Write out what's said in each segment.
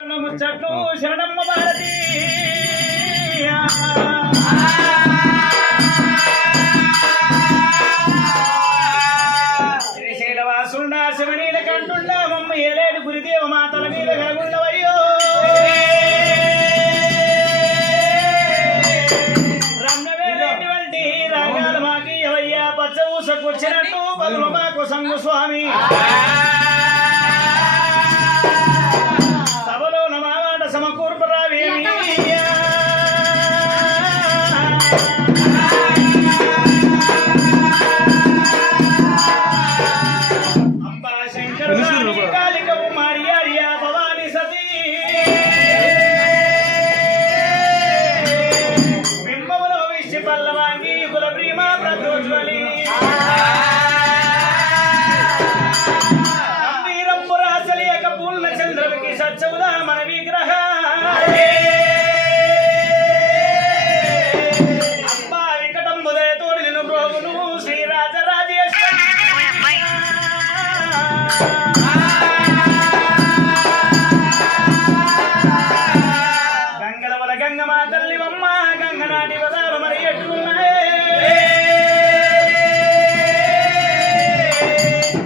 ముచ్చట్లు శరణమ్మ భారతి శ్రీశైలవాసుండా శివనీల కంటుండా మమ్మ ఏలేడు గురిదేవ మాతల మీద కలగుండవయ్యో రమ్యవేటువంటి రాగాల మాకి ఎవయ్యా పచ్చ ఊసకొచ్చినట్టు బదులు మాకు సంగు స్వామి గంగమ్మ తల్లివమ్మ గంగనాటి పదాలు మరి ఎట్టున్నాయి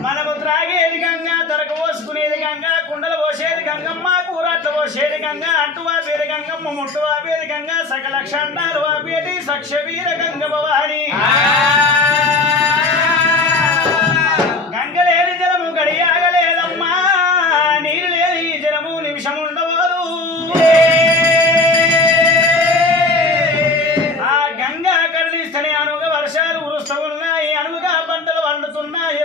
మనము త్రాగేది గంగ తరకు పోసుకునేది గంగ కుండలు పోసేది గంగమ్మ కూరట్లు పోసేది గంగ అంటు వాపేది గంగమ్మ ముట్టు వాపేది గంగ సకల క్షణాలు వాపేది సక్షవీర గంగ భవాని గంగ లేని జలము గడియాగలేదమ్మా నీరు లేని జలము నిమిషం ఉండవదు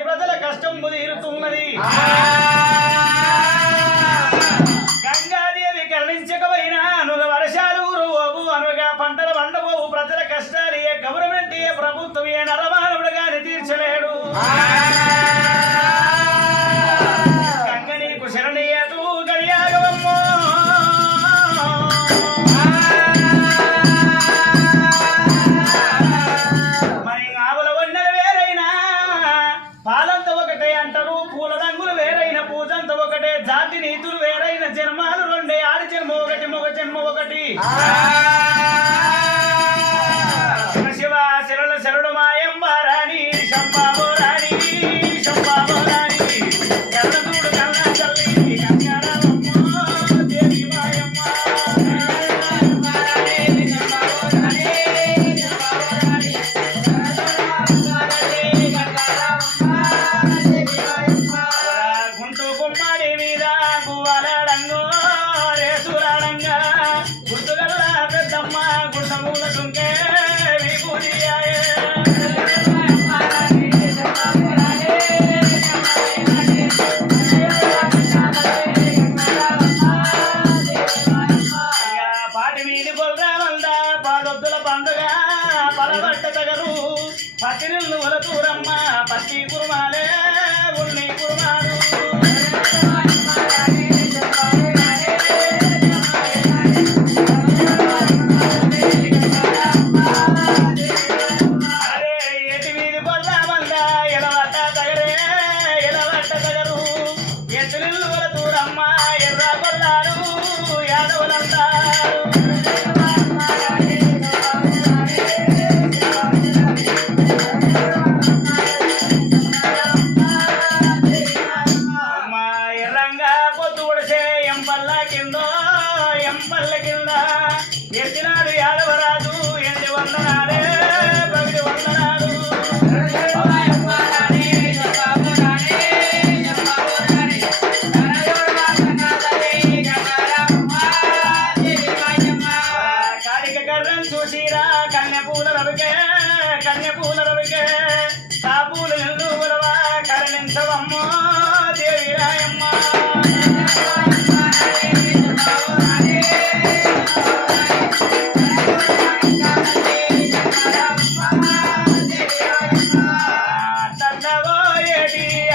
ప్రజల కష్టం తీరుతున్నది గంగాదేవి కరుణించకపోయినా అనుగ వర్షాలు రోగు అనుగా పంటలు పండబోవు ప్రజల కష్టాలు ఏ గవర్నమెంట్ ఏ ప్రభుత్వం ఏ నరమానవుడు గాని తీర్చలేడు గంగ నీకు శరణీయతు గడియాగవమ్మో మరి ఆవుల వన్నెలు వేరైనా పాలంత ఒకటే అంటారు పూల రంగులు వేరైన పూజంత ఒకటే జాతి నీతులు వేరైన జన్మాలు రెండే ఆడి జన్మ ఒకటి మగ జన్మ ఒకటి శివ శరణ శరణు మాయంబ రాణి శంపాబో రాణి శంపాబో రాణి కన్నదూడు కన్న తల్లి గంగారామమ్మ దేవి మాయమ్మ పత్తిరిల్లు వలతూరమ్మ పత్తి కురుమాలే ఉల్లి కురుమాలు అరే ఎటి వీధి బొల్ల మంద ఎలవట్ట తగరే ఎలవట్ట తగరు ఎత్తులిల్లు వలతూరమ్మ ఎర్ర కొల్లారు యాదవులంతా ఎంపల్ల కింద ఎత్తినాడు యాదవరాజు ఎండి వందనాలే పవిడి వందనాలు కాడిక కర్రం చూసిరా కన్యపూల రవికే కన్యపూల రవికే కాపూలు నిల్లు ఉలవా కరణించవమ్మో దేవి రాయమ్మ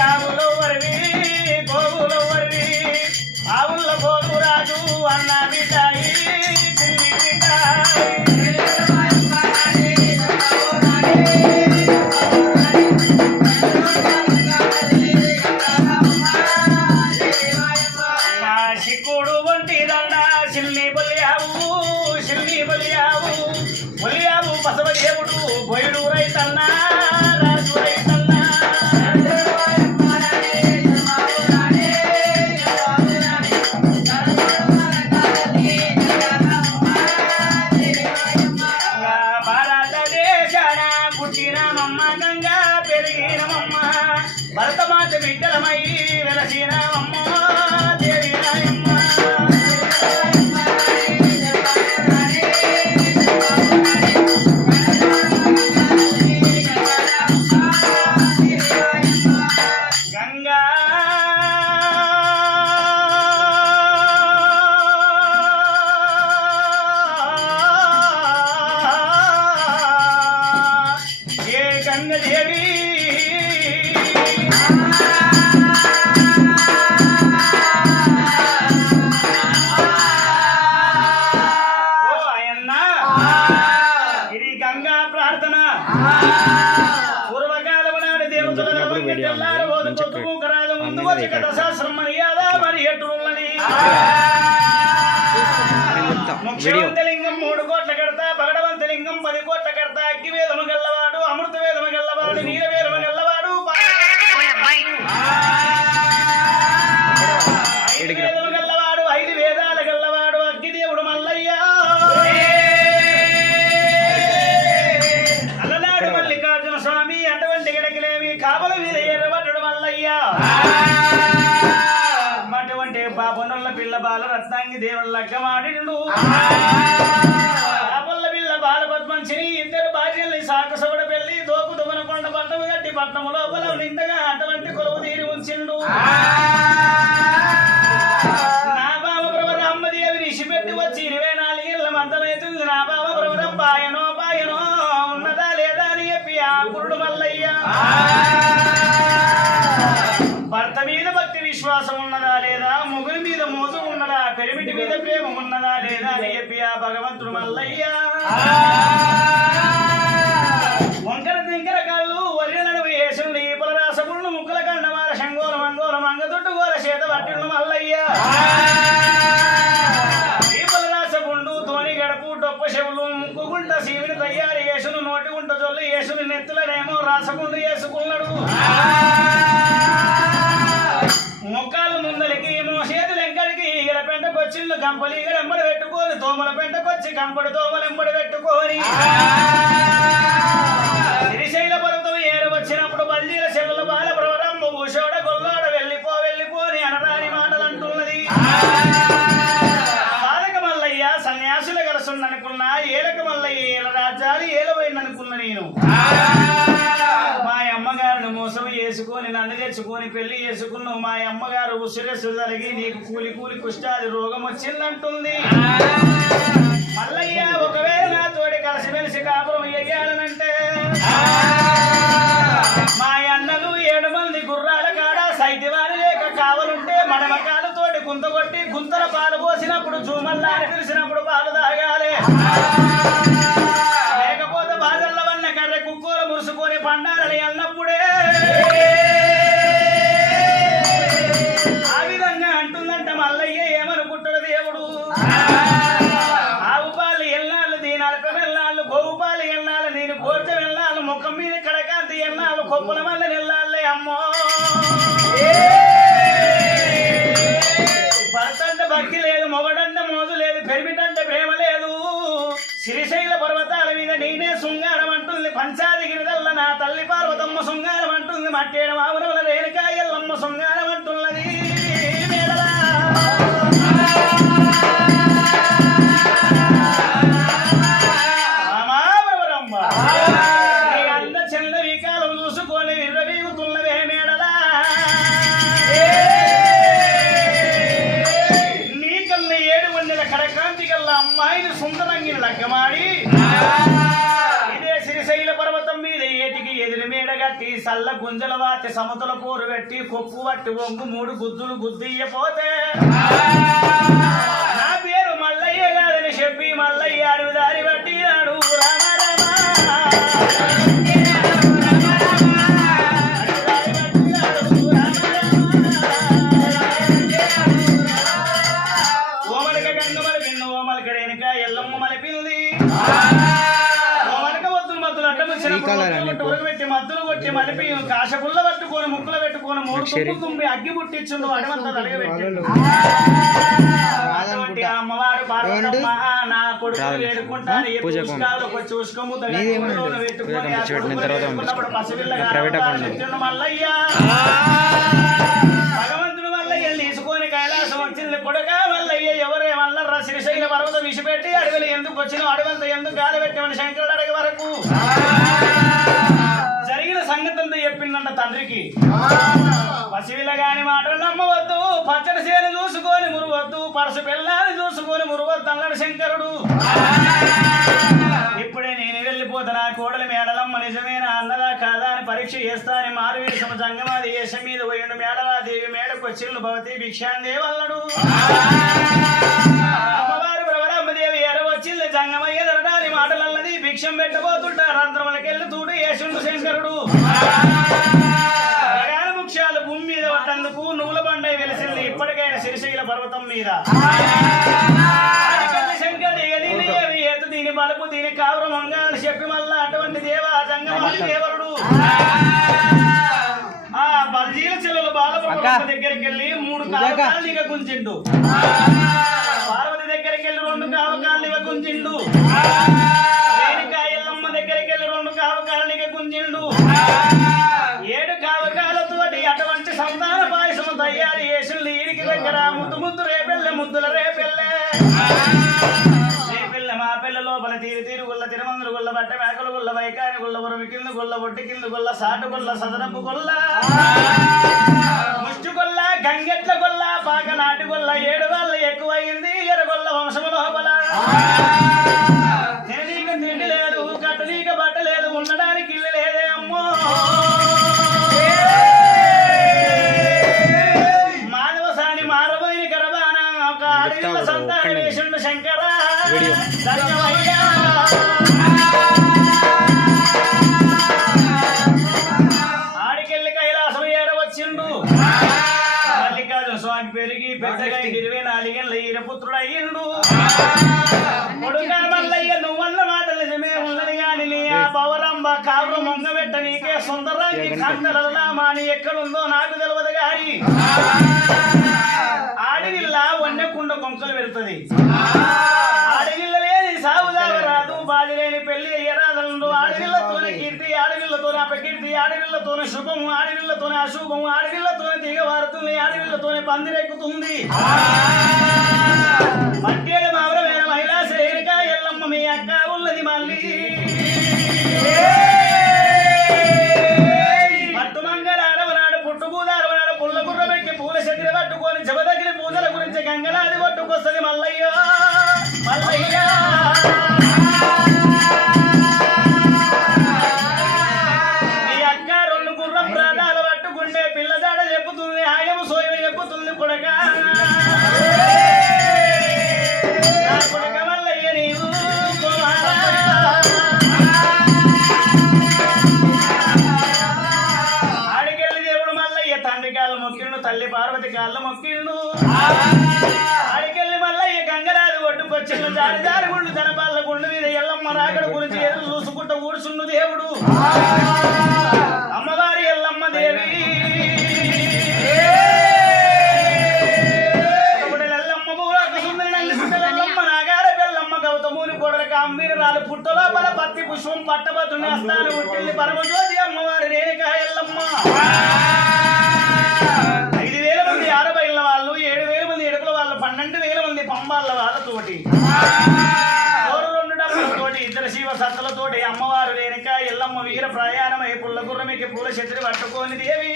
ఆవులు వరివి గోవులు వరివి ఆవుల గోలు రాజు అన్న బిడ్డాయి చిన్ని బిడ్డాయి సిక్కుడు వంటి దండ చిల్లి బొలియావు చిల్లి బొలియావు బొలియావు బసవదేవుడు బొయ్యుడు రైతన్నా రాజు రైతన్నా భారతదేశాన పుట్టినమమ్మ గంగా పెరిగినమమ్మ భరతమాత బిడ్డలమై వెలసినమమ్మ దేవి నాయమ్మ గంగా ఏ గంగదేవి ఇది గంగా ప్రార్థన పూర్వకాలము నాడు దేవతల ముందు దశాస్త్రం మర్యాద మరి ఎట్టున్నది ముఖ్యవంతలింగం 3 కోట్ల కడతా పగడవంతలింగం 10 కోట్ల కడతా అగ్గివేదము గల్లవాడు అమృత వేదము గల్లవాడు నీల వేదము గల్లవాడు వేదము గల్లవాడు 5 వేదాల గల్లవాడు అగ్గిదేవుడు మల్లయ్య అలనాడు మల్లికార్జున స్వామి అటువంటి గిడకిలేవి కాపల మీద ఎర్రబడ్డు మల్లయ్య అటువంటి బాబునుల్ల పిల్ల బాల రత్నాంగి దేవుళ్ళ లగ్గమాడినుడు బాబుల్ల పిల్ల బాల పద్మంచిని 2 భార్యల్ని సాకసగుడ పెళ్లి దోపు దుమన కొండ పట్టము గట్టి పట్టము లోపల నిండగా అటువంటి కొలువు తీరి ఉంచిండు నా బావ బ్రహ్మదేవి రిషిపెట్టి వచ్చి 24 ఏళ్ళ మంతమైతుంది నా బావ బ్రహ్మ పాయనో పాయనో ఉన్నదా లేదా అని చెప్పి ఆ కురుడు మల్లయ్య భర్త మీద భక్తి విశ్వాసం ఉన్నదా లేదా ముగ్గురి మీద మోజు ఉన్నదా పెరిమిటి మీద ప్రేమ ఉన్నదా లేదా అని చెప్పి ఆ భగవంతుడు మల్లయ్య వంకర తింకర కాళ్ళు వరిలను వేసుండి ఈపల రాసపుళ్ళు ముక్కల కండమాల శంగోల మంగోల మంగదొడ్డు గోల చేత పట్టిండు మల్లయ్య ఈపల రాసపుండు తోని గడపు డొప్ప చెవులు ముక్కు గుంట సీవిని తయారు చేసును నోటి గుంట జొల్లు చేసుని నెత్తులనేమో రాసపుండు వేసుకున్నాడు మొక్కలు ముందలికి మోసేది లెంకడికి ఈగల పెంటకొచ్చిండు గంపలు ఈగలు ఎంబడి పెట్టుకొని తోమల పెంటకొచ్చి గంపడి తోమలు ఎంబడి పెట్టుకొని శ్రీశైల పర్వతం ఏరు వచ్చినప్పుడు బల్జీల చెల్లెల బాల బ్రవరమ్మ ఊషోడ గొల్లోడ వెళ్ళిపోని అనరాని మాటలు అంటున్నది సాధక మల్లయ్య సన్యాసుల కలుసుందనుకున్నా ఏలక మల్లయ్య ఏల రాజ్యాలు ఏలవైందనుకున్నా నేను మా అమ్మగారిని మోసం చేసుకొని నన్ను తెచ్చుకొని పెళ్లి చేసుకున్నావు మా అమ్మగారు ఉసిరెస్సు జరిగి నీకు కూలి కుష్టాది రోగం వచ్చిందంటుంది మల్లయ్య ఒకవేళ నా తోడి కలిసిమెలిసి కాపురం వెయ్యాలనంటే మా అన్నలు 7 మంది గుర్రాల కాడ సైతివారి లేక కావలుంటే మడమకాలతోటి గుంత కొట్టి గుంతల పాలు పోసినప్పుడు జూమల్లా అని పిలిచినప్పుడు పాలు తాగాలి లేకపోతే బాధల్ల వన్న కర్రె కుక్కూర మురుసుకొని పండాలని అన్నప్పుడే ఆ విధంగా అంటుందంట మల్లయ్య ఏమనుకుంటాడు దేవుడు ఆవు పాలు ఎన్నాళ్ళు దీనాలు పెళ్ళాళ్ళు గోవు పాలు ఎన్నాళ్ళు నేను కోర్త వెళ్ళాలి ముఖం మీద కడకాంతి ఎన్నాళ్ళు కొప్పుల వల్ల వెళ్ళాలి అమ్మో భర్తంటే భక్తి లేదు మొగడంటే మోజు లేదు పెరిమిటంటే ప్రేమ లేదు శ్రీశైల పర్వతాల మీద నేనే శృంగారం అంటుంది పంచాదిగిరిదల్ల నా తల్లి పార్వతమ్మ శృంగారం అంటుంది మట్టేడ మావుల రేణుకా ఎల్లమ్మ శృంగారం అంటున్నది అంద చిన్న వికాలం చూసుకొని విర్రవీగుతున్నవే మేడలా నీ కల్ల 7 వందల కడకాంతి కల్ల అమ్మాయిని సుందరంగిని లగ్గమాడి ఇదే శ్రీశైల పర్వతం మీద ఏటికి ఎదురు మేడగట్టి సల్ల గుంజల వాటి సమతుల పోరు పెట్టి కొప్పు వట్టి వంగు 3 గుద్దులు గుద్దియ్యపోతే నా పేరు మల్లయ్య కాదని చెప్పి మల్లయ్య అడుగు దారి బట్టి ఆడు ఓమల పెట్టి మద్దులు కొట్టి మలిపి కాశపుల్ల పట్టుకొని ముక్కులు పెట్టుకొని మూడు తుంపి అగ్గి పుట్టించుండు అడవంతా తలగబెట్టిండు. అటువంటి అమ్మవారు పార్వతమ్మ నా కొడుకు వేడుకుంటాను చూసుకోము మల్లయ్య భగవంతుడు మల్లయ్య తీసుకొని కైలాసం వచ్చింది కొడుక మల్లయ్య ఎవరేమన్నారా శ్రీశైల పర్వతం విసిపెట్టి అడవిలు ఎందుకు వచ్చిన అడవంతా ఎందుకు గాలి పెట్టమని శంకరుడు అడిగే వరకు జరిగిన సంగతి అంతా చెప్పిందంట తండ్రికి. పసివిల్లగాని మాటలు నమ్మవద్దు, పచ్చడి సేను చూసుకొని మురువద్దు, పరసు పిల్లాన్ని చూసుకొని మురువద్దు అన్నాడు శంకరుడు. ఇప్పుడే నేను వెళ్ళిపోతున్నా కోడలి మేడలమ్మ నిజమేనా అన్నదా కాదా అని పరీక్ష చేస్తాని మారువేషమ జంగమాది వేషం మీద పోయిండు. మేడలాదేవి మేడకు వచ్చిల్లు భవతి భిక్షాందేవల్లడు. అమ్మవారు ప్రవరమ్మదేవి ఎరవచ్చిల్లు జంగమయ్య దరడాలి మాటలన్నది భిక్షం పెట్టబోతుంటారు. రంధ్రములకెళ్ళి తూడు వేసిండు శంకరుడు. ముఖ్యాలు భూమి మీద పట్టందుకు నువ్వుల బండ వెలిసింది ఇప్పటికైనా శ్రీశైల పర్వతం మీద. శంకరుడు దీని బలుపు దీని కావ్రమంగా అని చెప్పి మళ్ళా అటువంటి దేవ జంగమాది దేవరుడు ఆ బల్జీల చెల్లెలు బాలపర్వతం దగ్గరికి వెళ్ళి 3 కావకాలు ఇక గుంజిండు. పార్వతి దగ్గరికి వెళ్ళి 2 కావకాలు ఇక గుంజిండు. ఎల్లమ్మ దగ్గరికి వెళ్ళి 2 కావకాలు ఇక గుంజిండు. 7 కావకాలతోటి అటువంటి సంతాన పాయసం తయారు చేసి ఈడికి దగ్గర ముద్దు ముద్దు రేపెళ్ళే ముద్దుల రేపెళ్ళే రేపెళ్ళె మా పిల్ల లోపల తీరు గుల్ల తిరుమందులు గుల్ల బట్ట మేకలు గుల్ల వైకాని గుల్ల ఉరుమి కింద గుల్ల ఒట్టి కింద గుల్ల సాటు గుల్ల సదనపు గుల్ల ముష్టి గుల్ల గంగెట్ల గుల్ల పాక నాటి గుల్ల 7 వాళ్ళ ఎక్కువయింది ఎరగొల్ల వంశము లోపల. తిననీక తిండి లేదు, కట్టనీక బట్ట లేదు, ఉండడానికి ఇల్లు లేదే అమ్మో. మాధవసాని మారబోయిన కరబాన ఒక అడవిలో సంతానం వేసిండు శంకర. ఆడికెళ్ళి కైలాసం ఏరవచ్చిండు. మల్లికార్జున స్వామి పెరిగి పెద్దగా 24 ఏళ్ళ ఈరపుత్రుడు అయ్యిండు. కొడుకా మల్లయ్య నువ్వన్న మాట నిజమే ఉన్నది గాని నీ ఆ పవరంబ కావ్ర మొంగబెట్ట నీకే సుందరాంగి కాంతలలా మాని ఎక్కడుందో నాకు తెలియదు గాని ఆడవిల్ల వన్నెకుండ కొంకలు పెడుతుంది. ఆడవిల్ల లేని సాగుదావ రాదు, బాధి లేని పెళ్లి అయ్యరాదలు. ఆడవిల్లతోనే కీర్తి, ఆడవిల్లతోనే అపకీర్తి, ఆడవిల్లతోనే శుభము, ఆడవిల్లతోనే అశుభము, ఆడవిల్లతోనే తీగవారుతుంది, ఆడవిల్లతోనే పందిరెక్కుతుంది. మట్టేడు మావరమైన మహిళా శ్రేణిక ఎల్లమ్మ మీ అక్క ఉన్నది మళ్ళీ. పట్టుమంగళ అడవనాడు పుట్టుబూదారవనాడు పుల్ల గుర్ర పెట్టి పూల చెట్టు పట్టుకొని జబదగిరి పూజల గురించి గంగనాది పట్టుకొస్తుంది మల్లయ్య మల్లయ్య. మీ అక్క 2 గుర్రం ప్రాణాలు పట్టుకుంటే పిల్లదాడ చెప్పుతుంది, ఆయము సోయము చెప్పుతుంది కొడక. మొక్కిండు, తల్లి పార్వతి కాళ్ళ మొక్కిండు. ఆడికెళ్ళి మల్లయ్య గంగరాజు ఒడ్డుకొచ్చిండు. జారి గుండు జనపాల గుండు మీద ఎల్లమ్మ రాకడ గురించి ఎదురు చూసుకుంటూ కూర్చుండు దేవుడు. అమ్మవారి ఎల్లమ్మ దేవి గౌతముని కొడల కాంబీరాలు పుట్టలోపల పత్తి పుష్పం పట్టబతుని అస్తాను ఉట్టిల్లి పరమజ్యోతి అమ్మవారి రేణుకా ఎల్లమ్మ. 5,000 మంది ఆడబయళ్ళ వాళ్ళు, 7,000 మంది ఎడుపుల వాళ్ళు, 12,000 మంది పంబాళ్ళ వాళ్ళతోటి 2 డబ్బులతోటి 2 శివ సత్తులతోటి అమ్మవారు రేణుకా ఎల్లమ్మ వీర ప్రయాణమై పుల్ల గుర్రమికి పూల చెత్రి పట్టుకొని దేవి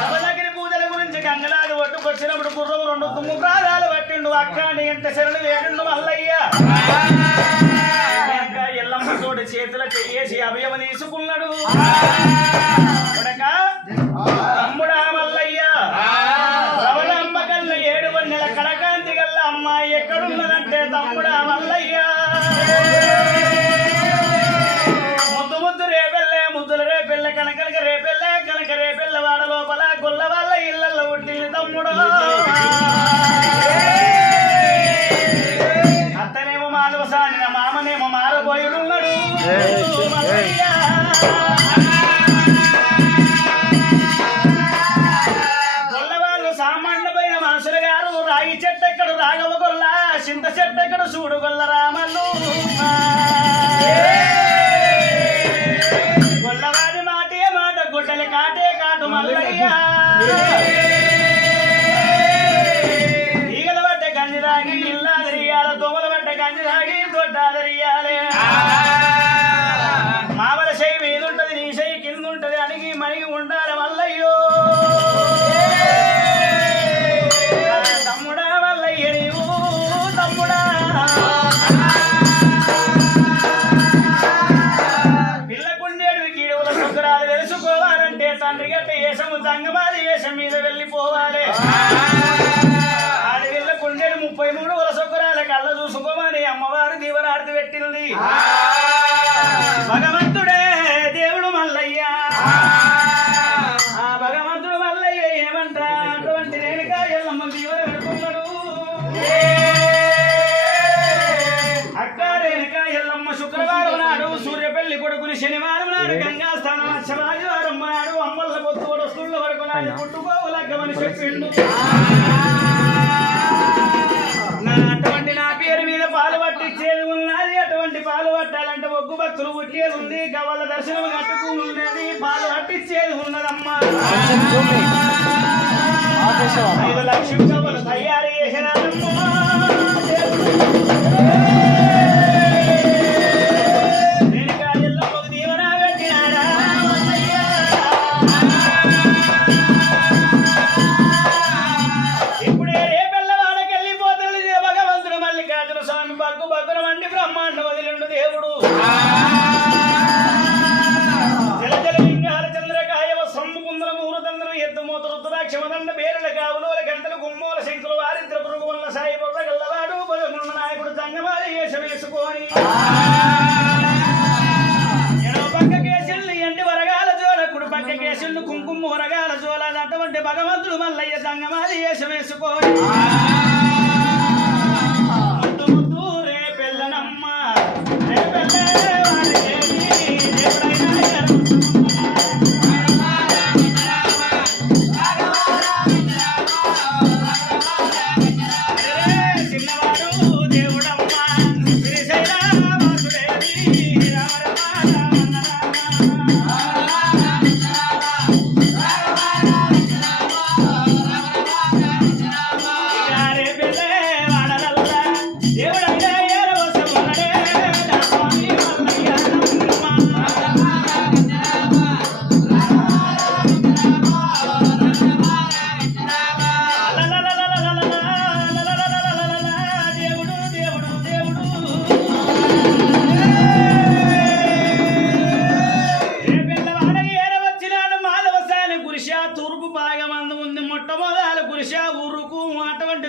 శబదగిరి పూజల గురించి గంగలాది ఒట్టుకొచ్చినప్పుడు గుర్రం 2 తుమ్ము ప్రాణాలు పట్టిండు. అక్క నీ ఎంత శరణు వేడిండు మల్లయ్య. ఎల్లమ్మ తోటి చేతుల చెయ్యేసి అభయమ తీసుకున్నాడు. తమ్ముడా మల్లయ్య రవణమ్మ కళ్ళ 7 వన్నెల కడకాంతి గల్ల అమ్మాయి ఎక్కడున్నదంటే తమ్ముడా మల్లయ్య. ముద్దు ముద్దు రేపెళ్ళే ముద్దుల రేపెళ్ళే కనకనక రేపెళ్ళే కనక రేపెళ్ళ వాడ లోపల గొల్ల వాళ్ళ ఇళ్ళల్లో పుట్టింది తమ్ముడు. అత్తనేమో మాధవసాని గొల్లవాళ్ళు సామాన్య పైన మనుషులు గారు రాగి చెట్టు ఎక్కడ రాఘవ గొల్ల చింత చెట్టు ఎక్కడ చూడు గొల్ల రామల్లు గొల్లవాడి మాటే మాట గుడ్డలి కాటే కాటు మల్లయ్య ఈగల పడ్డ గంజి తాగి ఇల్లాదరియాల దోమల పడ్డ గంజి తాగి దొడ్డాదరియాలే మావల చెయ్యి మీద ఉంటది నీ చెయ్యి కింద ఉంటది అడిగి మణిగి ఉండాలి మల్లయ్యో తమ్ముడా మల్లయ్య నీవు తమ్ముడా పిల్లకుండేడు కీడువుల సుఖరాలు తెలుసుకోవాలంటే తండ్రి గట్ట ఏసము తంగమాది వేషం మీద వెళ్ళిపోవాలి ఆడవిల్లకుండేడు 33 వలసొక్కరాల కళ్ళ చూసుకోమని అమ్మవారు దీవనార్తి పెట్టింది భగవంతుడే దేవుడు మల్లయ్య ఆ భగవంతుడు మల్లయ్య ఏమంటా అటువంటి రేణుకా ఎల్లమ్మ దీవన పెడుతున్నాడు అక్క రేణుకా ఎల్లమ్మ శుక్రవారం నాడు సూర్యపల్లి కొడుకుని శనివారం నాడు గంగా స్థానం ఆదివారం నాడు అమ్మల పొత్తు వస్తువుల వరకు నాడు పుట్టుకోవలగ్గమని చెప్పిండు అటువంటి నా పేరు మీద పాలు పట్టించేది ఉన్నది అటువంటి పాలు పట్టాలంటే ఒగ్గు భక్తులు పుట్టేది ఉంది గవల దర్శనం కట్టుకు ఉన్నది పాలు పట్టించేది ఉన్నదమ్మా 5 లక్షల సభలు తయారు చేసినారమ్మా కుంకుమ వరగాల జోల అటువంటి భగవంతుడు మల్లయ్య సంగమాది వేషం వేసుకొని ముద్దు ముద్దు రే పెళ్ళనమ్మ రే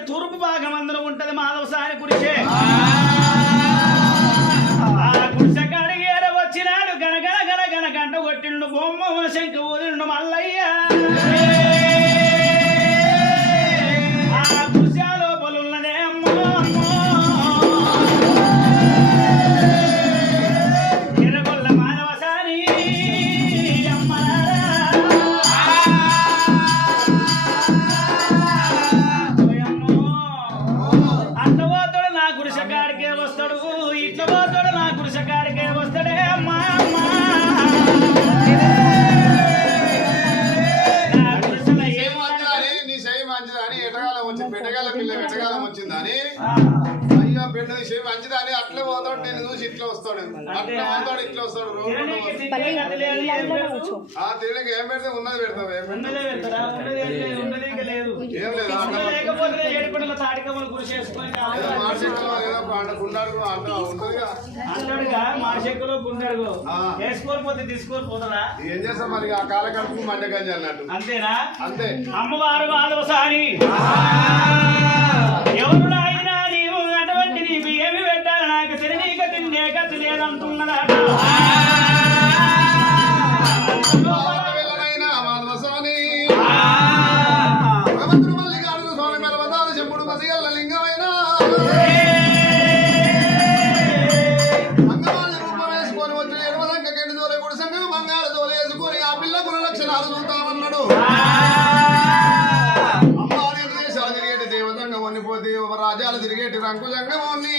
తూర్పు భాగం అందులో ఉంటది మాధవసాని కురిసే ఆ కురిసె కాడికి ఏడ వచ్చినాడు గనగన గనగన గంట కొట్టిండు బొమ్మ శంఖ ఊదిండు మల్లయ్య ఆ కురిసె లోపల ఉన్నదే అమ్మో ఎర్రగొల్ల మాధవసాని గుడిసెకాడికే వస్తాడు ఇట్లా పోతాడు నా గుడిసెకాడికే వస్తాడే అమ్మా నీ చేయి మంచిదని ఎటకాలం వచ్చింది పెట్టగాల పిల్ల వెటకాలం వచ్చిందని అయ్యో పెట్టది చేయి మంచిదని అట్లే పోతాడు నేను చూసి ఇట్లా వస్తాడు అట్లా పోతాడు ఇట్లా వస్తాడు తినడానికి ఏం పెడితే ఉన్నది పెడతావు ఏం లేదు తాటికమ్మలు కృషి చేసుకొని అంటాడుగా మాషెక్కులో గుండెడుగు వేసుకోకపోతే తీసుకొని పోతాడా ఏం చేస్తాం మరి ఆ కాల కడుపు మంట గంజి అన్నట్టు అంతేనా అంతే అమ్మవారు మాధవసాని ఎవరు నాయనా నీవు అటువంటి నీకు ఏమి పెట్టాలి నాకు తిననీక తిండే గతి లేదంటున్నదా మాధవసాని మల్లికార్జున స్వామి మెరవదాలు చెప్పుడు మసిగల్ల లింగమైన అంగమాల రూపం వేసుకొని వచ్చి రాజ్యాలు తిరిగేటి రంకు జంగమోని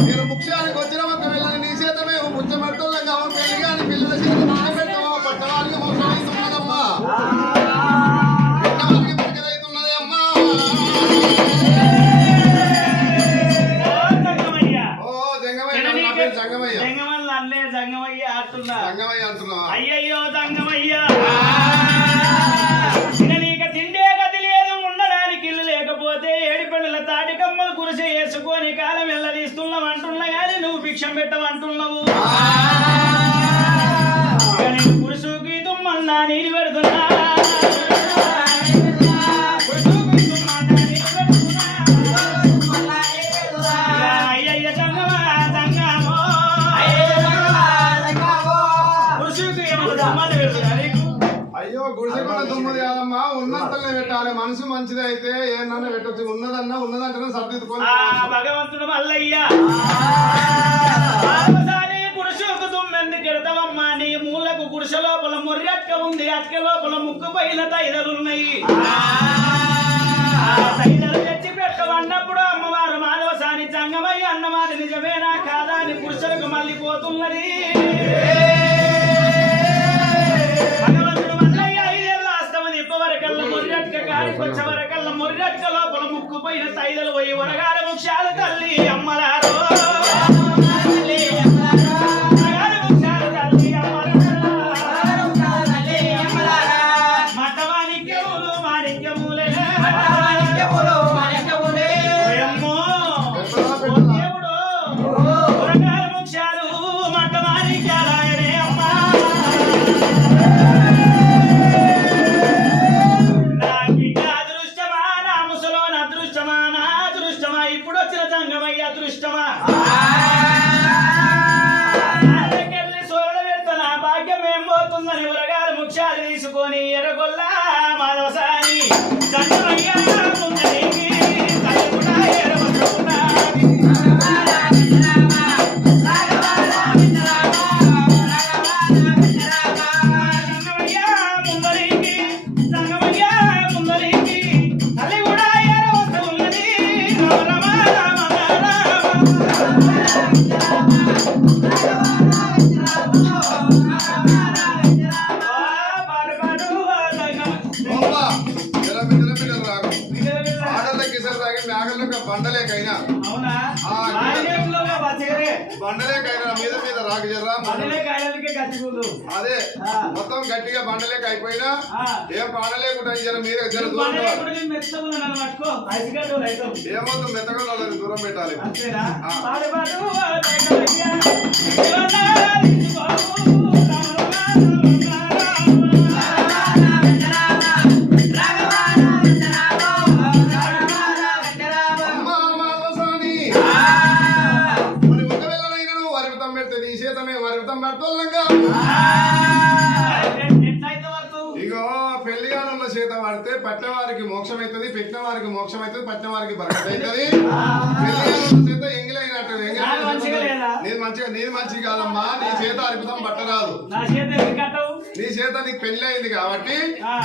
నేను ముఖ్యానికి వచ్చిన ఒక వెళ్ళని నీ చేత మేము ముచ్చమట్టులంగా పెళ్లి కాని పిల్లల చేత నానబెట్టమో పట్టవారికి మోసమవుతున్నదమ్మా పెట్టవారికి దొరికదవుతున్నది అమ్మా జంగమయ్య అంటున్నా అయ్యయ్యో జంగమయ్య నీక తిండే గతి లేదు ఉండడానికి ఇల్లు లేకపోతే ఏడి పిల్లల తాటి కమ్మలు కురిసి వేసుకొని కాలం వెళ్ళదీస్తున్నావు అంటున్నా కానీ నువ్వు భిక్షం పెట్టమంటున్నావు కురుసుకి తుమ్మన్నా నీళ్ళు పెడుతున్నా అయ్యో గుడిసెకున్న దుమ్మది కాదమ్మా ఉన్నంతనే పెట్టాలి మనసు మంచిది అయితే ఏమన్నా పెట్టచ్చు ఉన్నదన్నా ఉన్నదంటేనే సర్దిద్దుకొని భగవంతుడు మల్లయ్య గుడిసెకు దుమ్మెందుకు ఎడతావమ్మా నీ మూలకు గుడిసె లోపల మొర్రెక్క ఉంది అక్క లోపల ముక్కు పైన తైదలున్నాయి తైదలు తెచ్చి పెట్టవన్నప్పుడు అమ్మవారు మాధవసాని జంగమయ్య అన్నమాట నిజమేనా కాదా అని గుడిసెలకు మళ్ళీ పోతున్నది మొర్రెట్క మొర్రెట్క లోపల ముక్కు పైన తైదలు పోయి వడగాల వృక్షాలు తల్లి అమ్మలారో మఠమాణిక్యములు మాణిక్యములే దేవుడు వడగాల వృక్షాలు మఠమాణిక్యాలయనే అమ్మా ఇప్పుడు వచ్చిన జంగమయ్య అదృష్టమా సోడ పెడతాను ఆ భాగ్యం ఏం పోతుందని ఉరగాలు ముఖ్యాలు తీసుకొని ఎర్రగొల్ల మాధవసాని జంగమయ్య బండలేకైనా బండలేకైనా మీద మీద రాక జర్రా అదే మొత్తం గట్టిగా బండలేక అయిపోయినా ఏం పాడలేకుండా జర మీరు జర దూరం ఏమవుతుంది మెత్తగా దూరం పెట్టాలి ఇగో పెళ్లిగానున్న చేత వాడితే పట్టవారికి మోక్షం అవుతుంది పెట్టిన వారికి మోక్షం అవుతుంది పట్టిన వారికి బరకత అవుతుంది పెళ్లిగానున్న చేత ఎంగిలైనట్టు నీది మంచిది కాదమ్మా నీ చేత అర్పితం పట్టరాదు నీ చేత నీకు పెళ్లి అయింది కాబట్టి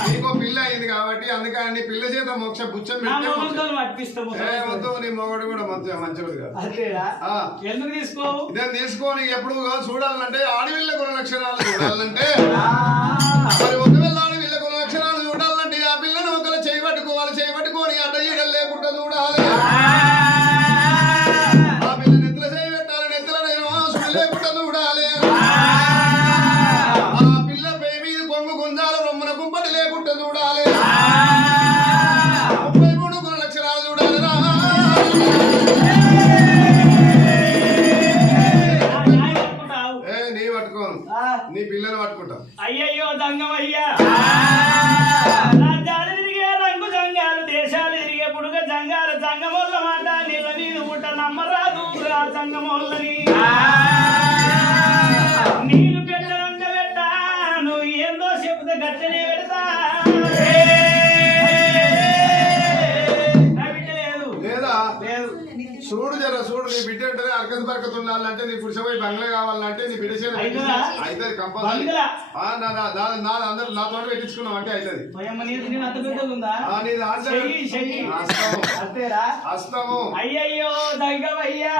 నీకో పిల్ల అయింది కాబట్టి అందుకని నీ పిల్ల చేత మోక్ష పుచ్చం పెట్టి నీ మొగడు కూడా మంచిది కాదు ఇదని తీసుకొని ఎప్పుడు చూడాలంటే ఆడవిల్ల గుణ లక్షణాలు చూడాలంటే మరి ఒకవేళ ఆడవిల్ల గుణ లక్షణాలు చూడాలంటే ఆ పిల్లని ఒకరు చేయబట్టుకోవాలి చేయబట్టుకొని అడ్డ ఈడలు లేకుండా చూడాలి ఆ పిల్ల నెత్తల చేయి పెట్టాలి నెత్తల లేకుండా చూడాలి ఆ పిల్ల పై మీద కొంగు గుంజాల బొమ్మన కుంపటి లేకుండా చూడాలి 33 గుణ లక్షణాలు చూడాలి రా నీ పిల్లని పట్టుకుంటా అయ్యయ్యో జంగమయ్యా రాజ్యాలు తిరిగే రంగు జంగాలు దేశాలు తిరిగే పుడుగ జంగాలు జంగమోళ్ళ మాట నీళ్ళ నీళ్ళు పుట్ట నమ్మరాదు ఆ జంగమోళ్ళని నీళ్ళు పెట్టనంత పెట్టా నువ్వు ఏందో చెప్తే గట్టనే పెడతా లేదా లేదు. చూడు జర చూడు నీ బిడ్డ అంటే అరకత బరకత ఉండాలంటే నీ పురుష పోయి బంగ్లా కావాలంటే నీ బిడ్డ చేత అవుతుందా? అవుతుంది కంపల్సరీ బంగ్లా? అందరు నాతో పెట్టించుకున్నాం అంటే అవుతుంది పోయమ్మ నీకు అంత పెద్దది ఉందా? నీది ఆన్సర్ చెయ్యి. హస్తము అంతేరా? హస్తము అయ్యయ్యో దగ్గవయ్యా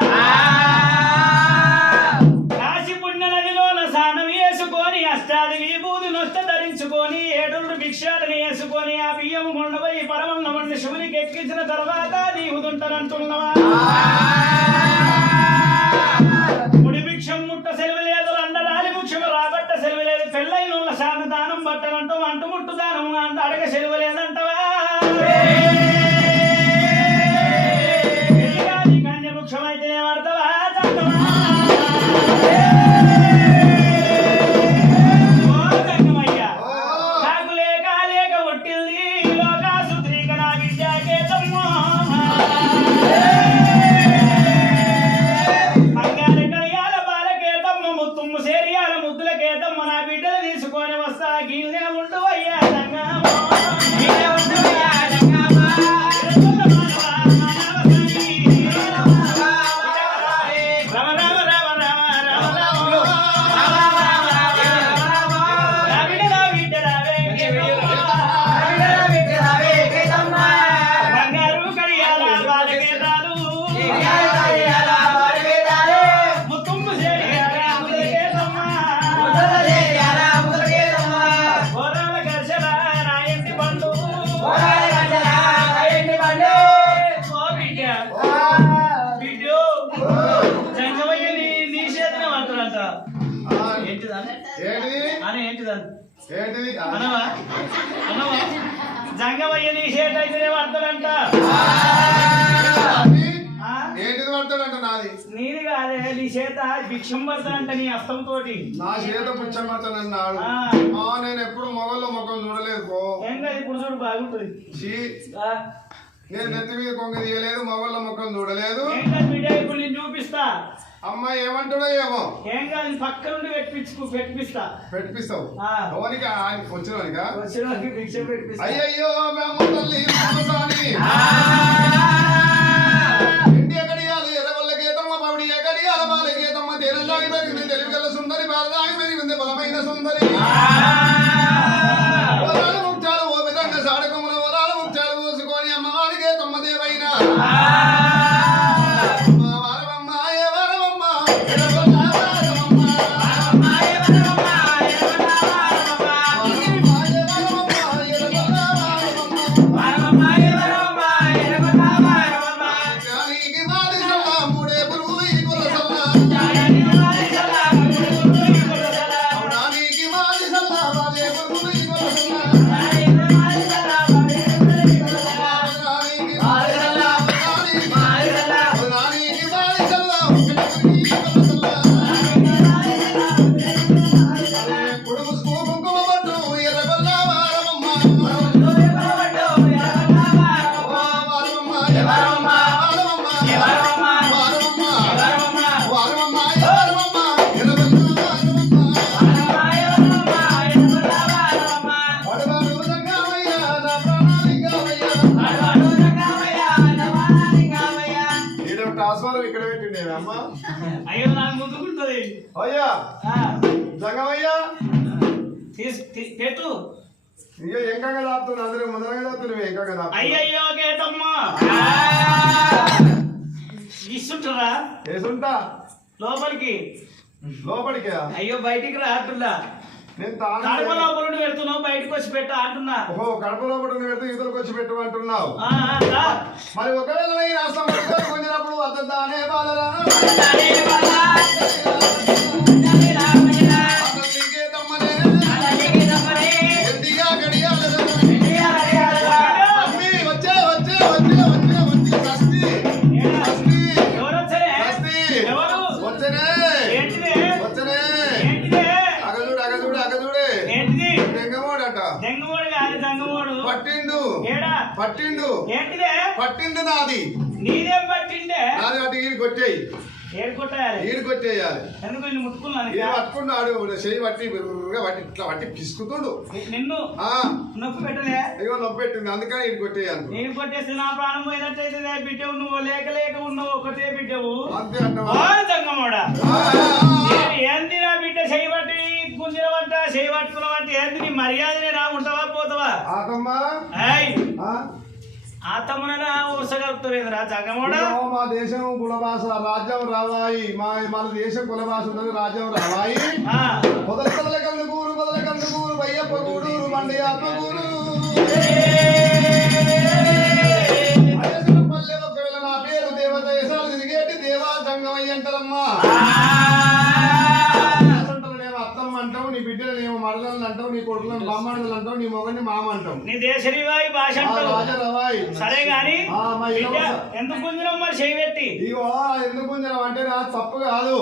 కాశీ పుణ్య నదిలోన స్నానం వేసుకొని అష్టాది విభూతి నొష్ట ధరించుకొని ఏడుళ్ళు భిక్షాటని వేసుకొని ఆ బియ్యం కొండపోయి పరమన్న వండి శివునికి ఎక్కించిన తర్వాత నీవు తుంటనంటున్నవా? ముడి భిక్షం ముట్ట సెలవు లేదు, అండరాలి భిక్షం రాబట్ట సెలవు లేదు, పెళ్ళైన శాంత దానం బట్టలంటూ అంటు ముట్టు దానం అంట అడగ సెలవు లేదంటవా? కన్య భిక్షం అయితే పడతావా? జంగమయ్య నీ షేట్ అయితేనే పడతాడంట. ఏంటిది పడతాడంట? నాది నీది కాదే, నీ చేత భిక్షం పడతాడంట నీ హస్తం తోటి. నా చేత పుచ్చం పడతానన్నాడు. నేను ఎప్పుడు మొగల్లో ముఖం చూడలేదు పో. ఏం కాదు, ఇప్పుడు చూడు బాగుంటుంది. నేను నెత్తి మీద కొంగ తీయలేదు, మొగల్లో ముఖం చూడలేదు. ఏం కాదు బిడ్డ, ఇప్పుడు నేను చూపిస్తా. అమ్మాయి ఏమంటాడో ఏమో. ఏం కాదు, పక్క నుండి పెట్టిపిస్తా. పెట్టిస్తావు వచ్చినోనికి భిక్ష పెట్టిపిస్తా. అయ్యయ్యో తల్లి ఇండియా గడియాలు ఎర్రగొల్ల గీతమ్మ పవిడి గడియాల బాల గీతమ్మ తేనెల్లాగి పెరిగింది తెలుగుగల సుందరి బాలదాగి పెరిగింది బలమైన సుందరి ఓరాలు ముచ్చాలు ఓ విధంగా సాడకమున ఓరాలు ముచ్చాలు పోసుకొని అమ్మవారికే తమ్మ దేవైన ఇక్కడ పెట్టిండే అమ్మ. అయ్యో నాకు ముందుకుంటది. అయ్యా జంగమయ్యా పెట్టు. అయ్యో ఎంకగా దాపుతున్నా అందరూ ముందరగా దాపుతున్నావు ఎంకగా దాపు. అయ్యయ్యో కేతమ్మా ఇస్తుంటారా? వేసుంటా లోపలికి. లోపలికా? అయ్యో బయటికి రా అంటున్నా. నేను కడప లోపల నుండి పెడుతున్నావు, బయటకు వచ్చి పెట్టు అంటున్నా. ఓహో కడప లోపల పెడితే ఇతరులకు వచ్చి పెట్టు అంటున్నావు. మరి ఒకవేళ వచ్చినప్పుడు వద్దనే బాలరా పట్టిండు. ఏంటిదే? పట్టిండు నాది. నీదేం పట్టిండే? నాది అటు ఈయన కొట్టేయి. ఏడుకొట్టేయాలి ఈడుకొట్టేయాలి. ఎందుకు నిన్ను ముట్టుకున్నాను ఇది పట్టుకున్నాడు చెయ్యి పట్టి బిర్రగా పట్టి ఇట్లా పట్టి పిసుకుతుండు. నిన్ను నొప్పి పెట్టలే అయ్యో నొప్పి పెట్టింది అందుకని ఈడు కొట్టేయాలి. నేను కొట్టేస్తే నా ప్రాణం పోయినట్టయితే బిడ్డవు నువ్వు లేక ఉన్నావు ఒకటే బిడ్డవు అంతే అంటావా? తంగమోడా ఏంది నా బిడ్డ చేయబట్టి గుంజినవంట చేయబట్టుకున్నవంట ఏంది నీ మర్యాదనే రా ఉంటావా పోతావా ఆతమ్మనగా ఊసగలుగుతావేంద్రా జంగమోడా? మా దేశం కులభాష రాజ్యం రావాయి. మన దేశం కులభాష ఉన్నది రాజ్యం రావాయి. మొదల కందుకూరు బయ్యప్ప గూడూరు మండి అప్పగూరు పల్లె ఒకవేళ నా పేరు దేవత దేశాలు తిరిగేటి దేవా జంగమయ్య అంటారమ్మా. అత్తమ్మ అంటావు, నీ బిడ్డలనేమో మరదలను అంటావు, నీ కొడుకులను బామ్మడులు అంటావు, నీ మొగని మామ అంటావు, నీ దేశరివాయి భాష రాజరవాయి. సరే గాని ఎందుకు గుంజరం మరి చేయబెట్టి ఇగో ఎందుకు గుంజరం అంటే నా తప్పు కాదు.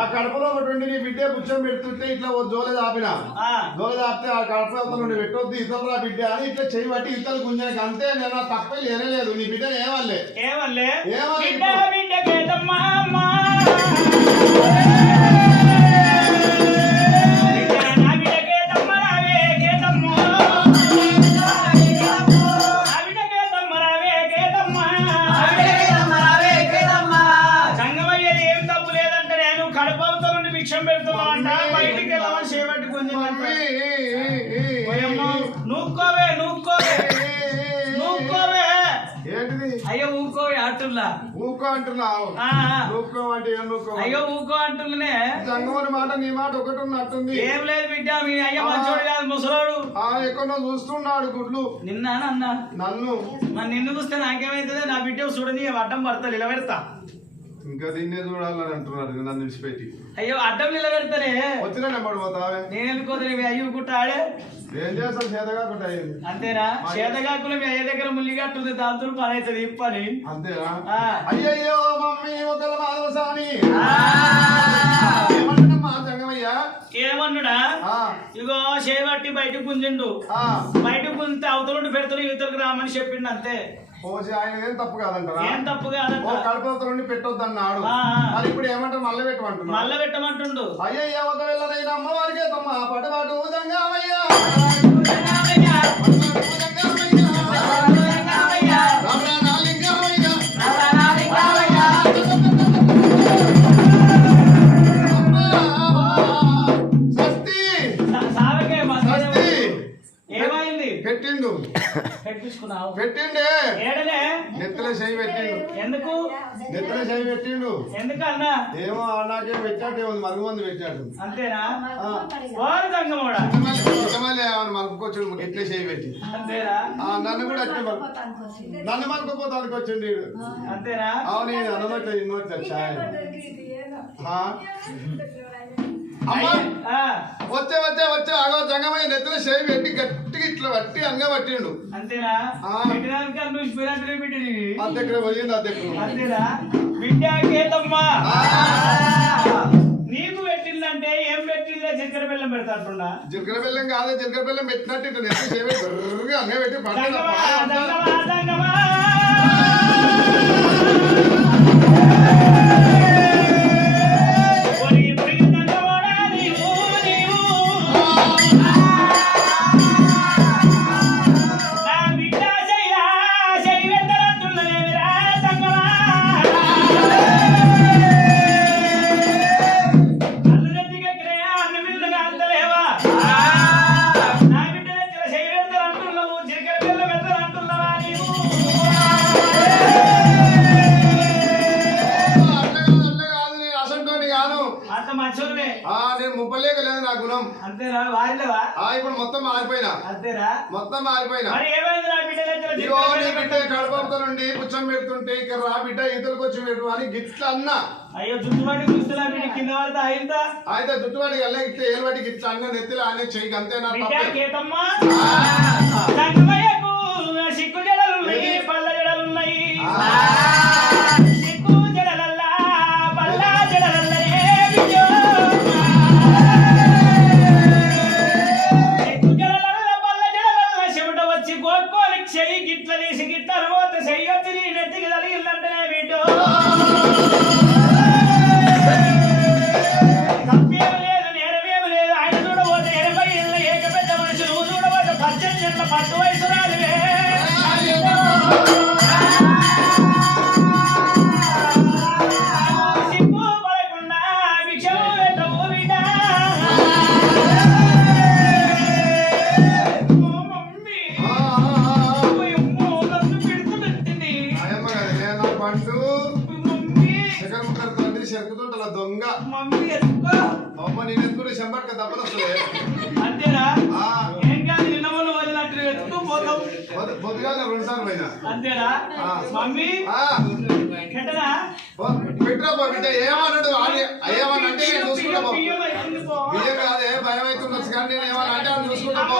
ఆ కడపలో ఒకటి ఉండి నీ బిడ్డ పుచ్చం పెడుతుంటే ఇట్లా జోలే దాపిన జోలే దాపితే ఆ కడప నుండి పెట్టొద్దు ఇతరులు రా బిడ్డ అని ఇట్లా చేయబట్టి ఇతరులు గుంజనకి అంతే. నేను తప్పే లేనలేదు. నీ బిడ్డను ఏమల్లే బయటికి వెళ్ళమని చేయబట్టి కొంచెం నూక్కోవే ఏంటిది? అయ్యో ఊకో అంటున్నా ఊకో అంటున్నావు. అయ్యో ఊకో అంటున్నానే. జంగమని మాట నీ మాట ఒకటి ఉన్నట్టుంది. ఏం లేదు బిడ్డ మీ అయ్య మంచోడు కాదు ముసలోడు. ఎక్కడో చూస్తున్నాడు గుడ్లు. నిన్న నన్ను మరి నిన్ను చూస్తే నాకేమైతుంది? నా బిడ్డ చూడని అడ్డం పడతాడు నిలబెడతా. ఇంకా దీన్నే చూడాలని అంటున్నాడు నన్ను విడిచిపెట్టి. అయ్యో అడ్డం నిలబెడతానే వచ్చినా నెంబడి పోతావే. నేను ఎందుకోతే మీ అయ్యి కుట్టాడే ఏం చేస్తాను చేతగాకుండా అంతేనా? చేతగాకులు మీ అయ్య దగ్గర ముల్లిగట్టుంది దాంతో పని అవుతుంది ఇప్పని అంతేనా? అయ్యయ్యో మమ్మీ ఒకళ్ళ మాధవసాని మా జంగమయ్య ఏమన్నాడా? ఇగో చేయబట్టి బయటకు గుంజిండు. బయటకు గుంజితే అవతలుండి పెడుతున్న యువతలకు రామని చెప్పిండు అంతే. ఆయన ఏం తప్పు కాదంటారా? ఏం తప్పు కాదంట. కడపతో నుండి పెట్టొద్దు అన్నాడు. మరి ఇప్పుడు ఏమంటారు? మల్ల పెట్టమంటున్నాడు. మల్ల పెట్టమంటుండు. అయ్యయ్య ఒకవేళ నేను అమ్మవారికి తమ్మ పటపాటు జంగమయ్య పెట్టిండు పెట్టిండే నెత్తల చేయి పెట్టిండు. ఎందుకు నెత్తల చేయి పెట్టిండు? ఎందుకన్నా ఏమో నాకేం పెట్టాడు మరుగు మంది పెట్టాడు అంతేనా? మలుపుకొచ్చాడు ఇట్లే చేయి పెట్టి అంతేనా? నన్ను కూడా అట్లే నన్ను మలుపుకోతానికి వచ్చిండు అంతేనా? అవును అన్నమాట ఇన్నోట ఛాయ్ వచ్చే వచ్చే వచ్చే ఆగో జంగమయ్య నెత్తలో చేయి పెట్టి గట్టిగా ఇట్లా పట్టి అంగ పట్టిండు. అంతేనా? అద్దెక్కడ పోయింది అద్దెక్కడ. అంతేనా? బిడ్డమ్మా నీకు పెట్టిందంటే ఏం పెట్టిందా? జీలకర్ర బెల్లం పెడతాడున్నా. జీలకర్ర బెల్లం కాదు, జీలకర్ర బెల్లం పెట్టినట్టు ఇట్లా నెత్తి చేయి అంగ పెట్టి నేను ముప్పలేక లేదు నా గుణం. అంతేనా? వారిలేవా? ఇప్పుడు మొత్తం మారిపోయినా. అంతేనా? మొత్తం మారిపోయినా. నీ బిడ్డ కడపతో నుండి పుచ్చం పెడుతుంటే ఇక్కడ రా బిడ్డ ఇతరులకు వచ్చి పెట్టు అని గిట్లా అన్నా. అయ్యో జుట్టువాడి చూస్తున్నా కింద పడితే అయిందా? అయితే జుట్టువాడికి వెళ్ళ ఇట్లా ఏలువాడికి ఇట్లా అన్న నెత్తిలో అనే చెయ్యి అంతేనా? సిక్కు జడలున్నాయి పళ్ళ జడలున్నాయి చెయ్యి గిట్ల తీసి గిట్ల చెయ్యొచ్చి నీ నెత్తికి తగిలిందంటేనే వీటో పండు మమ్మీ శకర ముక్కర తండ్రి చెరుకుతుంటల దొంగ మమ్మీ ఎత్తుకో అమ్మ నేను ఎత్తుకుంటే చెంబట్క దెబ్బలు వస్తుంది అంతేనా ఏం కాదు నిన్న మొన్న వదిలినట్టు ఎత్తుకో పోతాం పొద్దుగాల 2 సార్లు పోయినా అంతేనా మమ్మీ కెట్టనా పెట్టరా బిడ్డ ఏమన్నాడు ఏమన్నంటే నేను చూసుకుంటా పో బియ్యం కాదే భయం అవుతుండొచ్చు కానీ నేను ఏమన్నా అంటే అని చూసుకుంటా పో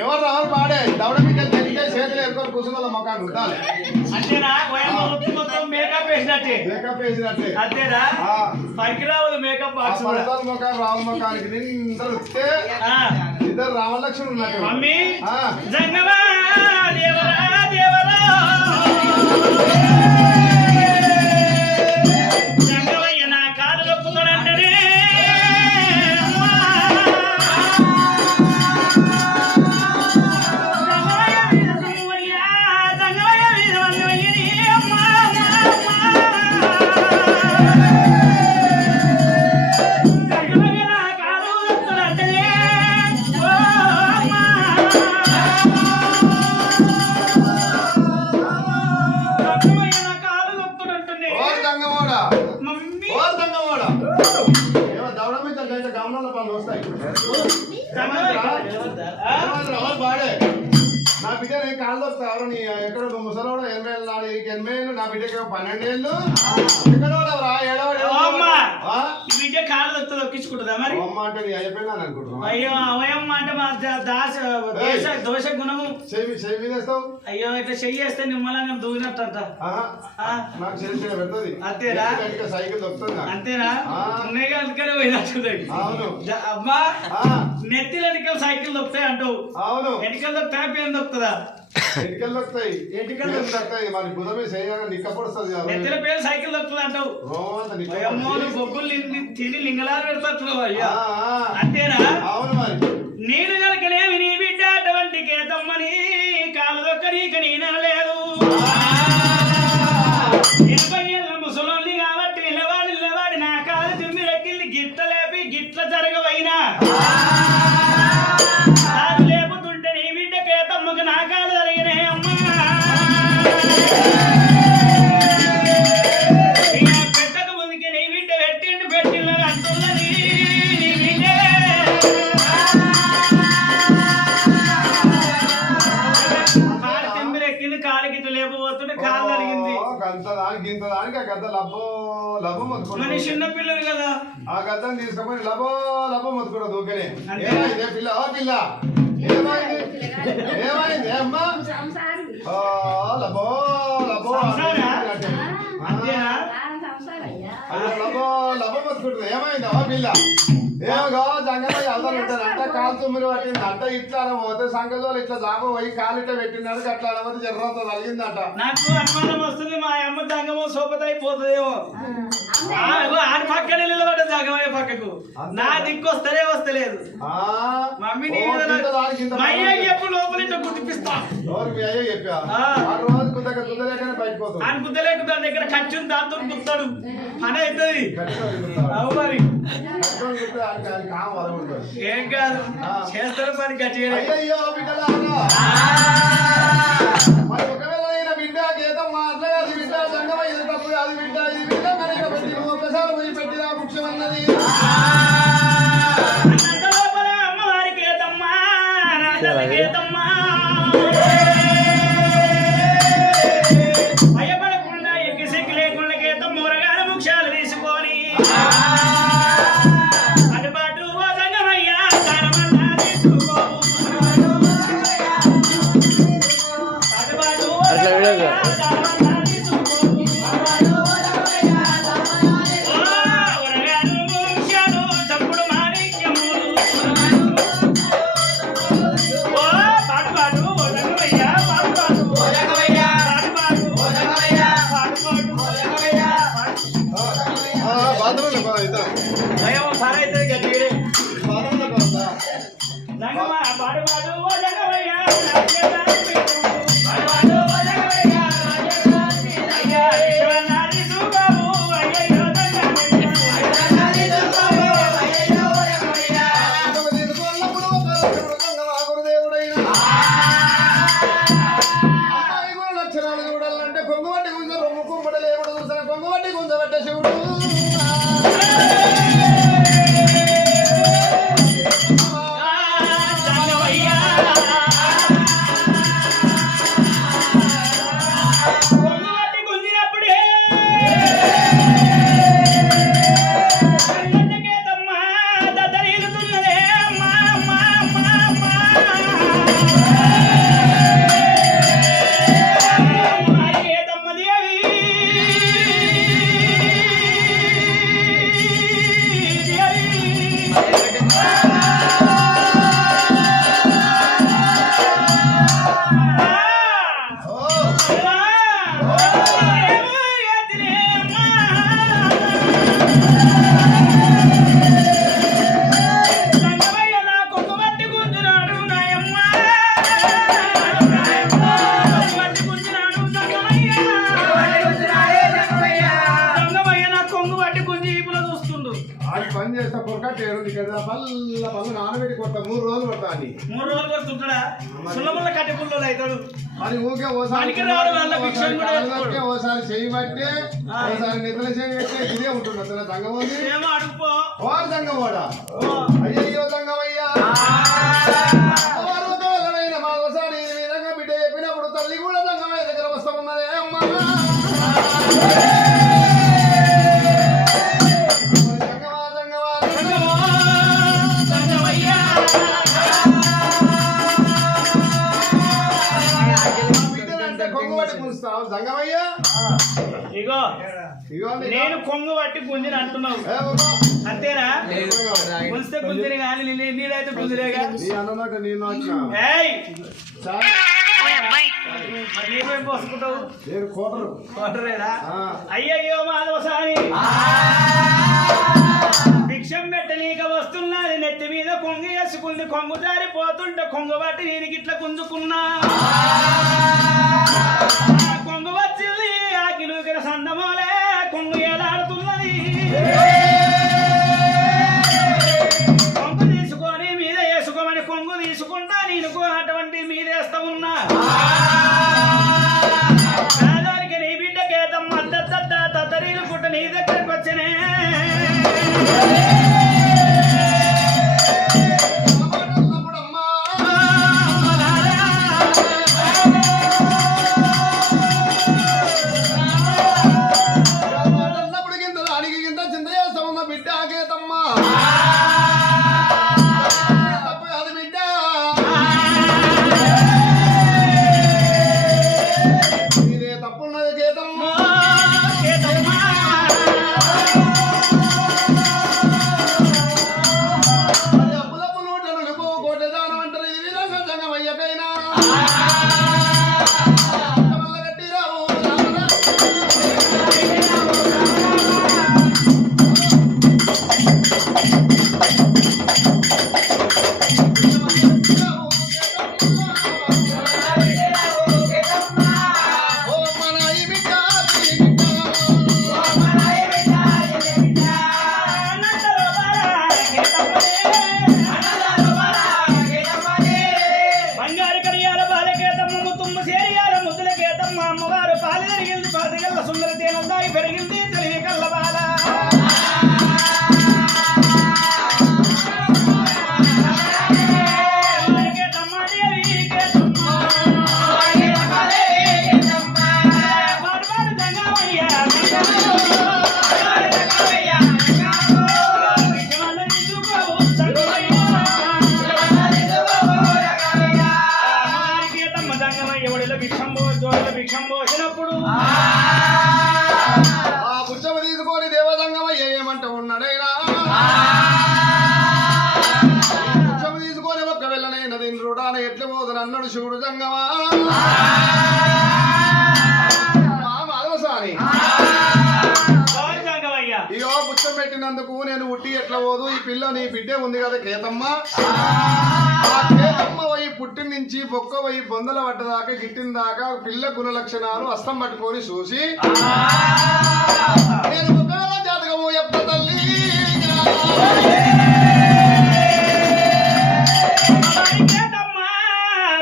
ఎవరు రావాలి పాడే దవడ బిడ్డలు తెలియక చేతులు ఎదుర్కొని కూర్చున్న మొక్కలు ఉండాలి అంతేనా మొత్తం మేకప్ వేసినట్టే మేకప్ వేసినట్టే అంతేనా పనికిరావులు మేకప్ మొక్కలు రావు మొక్కానికి నిందరు వస్తే ఇద్దరు రామలక్ష్మి ఉన్నట్టు మమ్మీ జంగమా దేవరా దేవరా జంగమయ్య నా కాలు నొప్పుతాడంటే నా బిడ్డ కాళ్ళు వస్తావు నీ ఎక్కడ ముసలోడు 80 ఏళ్ళు 80 ఏళ్ళు నా బిడ్డకి 12 ఏళ్ళు బిడ్డ కాళ్ళు వస్తుంది ఒక్కించుకుంటుందా మరి అమ్మ అంటే నీ అయిపోయినా అనుకుంటున్నా అయ్యో అవయమ్మ అంటే మా దోష గుణము చెయ్యి మీదేస్తావు అయ్యో ఇట్లా చెయ్యి వేస్తే నిమ్మలంగా దూగినట్టు నాకు చెల్లి పెడుతుంది అంతేనా సైకిల్ దొక్కుతుంది అంతేనా ఉన్నాయి అందుకనే పోయినట్టుంది అవును అమ్మా నెత్తిలో ఎన్నికలు సైకిల్ దొక్కుతాయి అంటావు అవును ఎన్నికలు దొక్కుతాయి పేరు దొక్కుతుందా ఎన్నికలు దొక్కుతాయి ఎన్నికలు దొక్కుతాయి మరి బుధమే చేయగా నిక్కపడుస్తుంది నెత్తిల పేరు సైకిల్ దొక్కుతుంది అంటావు బొగ్గులు తిని లింగలాలు పెడతారు అయ్యా అంతేనా అవును మరి నేను కనుకనేమి నీ బిడ్డ అటువంటి కేతమ్మని కాలు దొక్క నీకు నేనలేదు ముసలోళ్ళి కాబట్టి నిలవాడి నా కాలు తిమ్మి రెక్కిల్ని గిట్ల లేపి గిట్ల జరగవైనా లేపుతుంటే నీ బిడ్డ కేతమ్మకు నా కాలు జరిగినాయి అమ్మా పెట్టక ముందుకే నీ బిడ్డ పెట్టిండు అంటున్నది నీ బిడ్డే కాలు తిమ్మిరెక్కింది కాలు గిట్ల లేకపోతుంటే కాలు జరిగింది గింతదానికి ఆ గద్ద లబ్బో మొత్తుకుంటా చిన్న పిల్లలు కదా ఆ గద్దని తీసుకొని లబ్బో మొత్తుకుంటా దూకనే ఏమైంది పిల్ల పిల్ల ఏమైంది అమ్మా లబ్బో లబ్బో మొత్తుకుంటుంది ఏమైంది పిల్ల ఏమో జంగమయ్య అవతలు ఉంటారు అంట కాలు తుమ్మిరి పట్టింది అంట ఇట్లా పోతే సంగజోలు ఇట్లా జాబ పోయి కాలు ఇట్లా పెట్టినాడు అట్లా అనబోతే జర్రంతా తగిలిందట నాకు అనుమానం వస్తుంది మా అమ్మ జంగమో సోపత అయిపోతుందేమో ఆడి పక్కన నిలబడ్డ జంగమయ్య పక్కకు నా దిక్కు వస్తలేదు మమ్మీ చెప్పు లోపల ఇట్లా గుర్తిపిస్తా బయటపోతుంది ఆయన గుద్దలేక దాని దగ్గర ఖర్చు దాంతో గుర్తాడు పని అవుతుంది అవు మరి కట్టుకొని చూస్తే అది కామ వరకుంటుంది. ఏం కాదు చేస్తారు పని గట్టిగా అయ్యయ్యో బిడ్డలారా, మరి ఒకవేళ అయిన బిడ్డ గీతం మాట్లాడాలి బిడ్డ సంగమ ఇది తప్పు కాదు బిడ్డ ఇది బిడ్డ కనుక పెట్టి ఒకసారి పోయి పెట్టిరా ముఖ్యమన్నది. అమ్మవారికి ఏదమ్మా ఏదమ్మా భయపడకుండా ఎక్కి సిగ్గు లేకుండా గీతం మూరగాడ ముఖ్యాలు తీసుకొని అటుపాటు సంగమయ్యా తరమన్నా తీసుకో అటుపాటు నానబెట్టి కొత్త 3 రోజులు పడతా 3 రోజులు కొడుతుంటాడా సులభంలో కట్టి పుల్లో అవుతాడు అది ఊకే ఓసారి చేయబట్టే ఓసారి నిద్ర చేయబట్టే ఇదే ఉంటుంది అసలు దంగమోది ఏమో అడుగుపో వాడు దంగమోడా అయ్యో దంగమయ్యా ఒకసారి ఈ విధంగా బిడ్డ చెప్పినప్పుడు తల్లి కూడా దంగమయ్య దగ్గర వస్తా ఉన్నదే అమ్మా ఇగో నేను కొంగు పట్టి గుంజిని అంటున్నావు అంతేనా గుంజితే గుంజిని కానీ నీదైతే గుంజిలేగా నీవేం పోసుకుంటావు కోటరేనా అయ్యయ్యో మాధవసారి భిక్షం పెట్టనీక వస్తున్నది నెత్తి మీద కొంగు వేసుకుంది కొంగు జారిపోతుంటే కొంగు పట్టి నేను ఇట్లా గుంజుకున్నా కొంగు వచ్చింది ఆకిలుకిన సందమోలే కొంగు ఏలాడుతున్నది కొంగు తీసుకొని మీద వేసుకోమని కొంగు తీసుకుంటా నేను అటువంటి మీద వేస్తా ఉన్నా పేదరికి నీ బిడ్డకేతం మద్దద్ద తత్తరీలు పుట్ట నీ దగ్గరకు వచ్చినే కళ్ళ సుందర తేనందాయి పెరిగింది తెలివి కళ్ళబాల భిక్షం పోసినప్పుడు ఆ పుచ్చము తీసుకొని దేవదంగమయ్య ఏమంట ఉన్నాడైనా పుచ్చము తీసుకొని ఒక్క వెళ్ళనైనా దీని రుడాన ఎట్లు పోదని అన్నాడు శివుడు జంగమా మాధవసాని ఇగో పుచ్చం పెట్టినందుకు నేను ఉట్టి ఎట్లా పోదు ఈ పిల్ల నీ బిడ్డే ఉంది కదా కేతమ్మ ఆ కేతమ్మ పోయి పుట్టిన నుంచి బొక్క పోయి బొందల పడ్డదాకా గిట్టిన దాకా పిల్ల గుణ లక్షణాలు అస్తం పట్టుకొని చూసి నేను ఒకవేళ జాతకము ఎప్పుడు తల్లి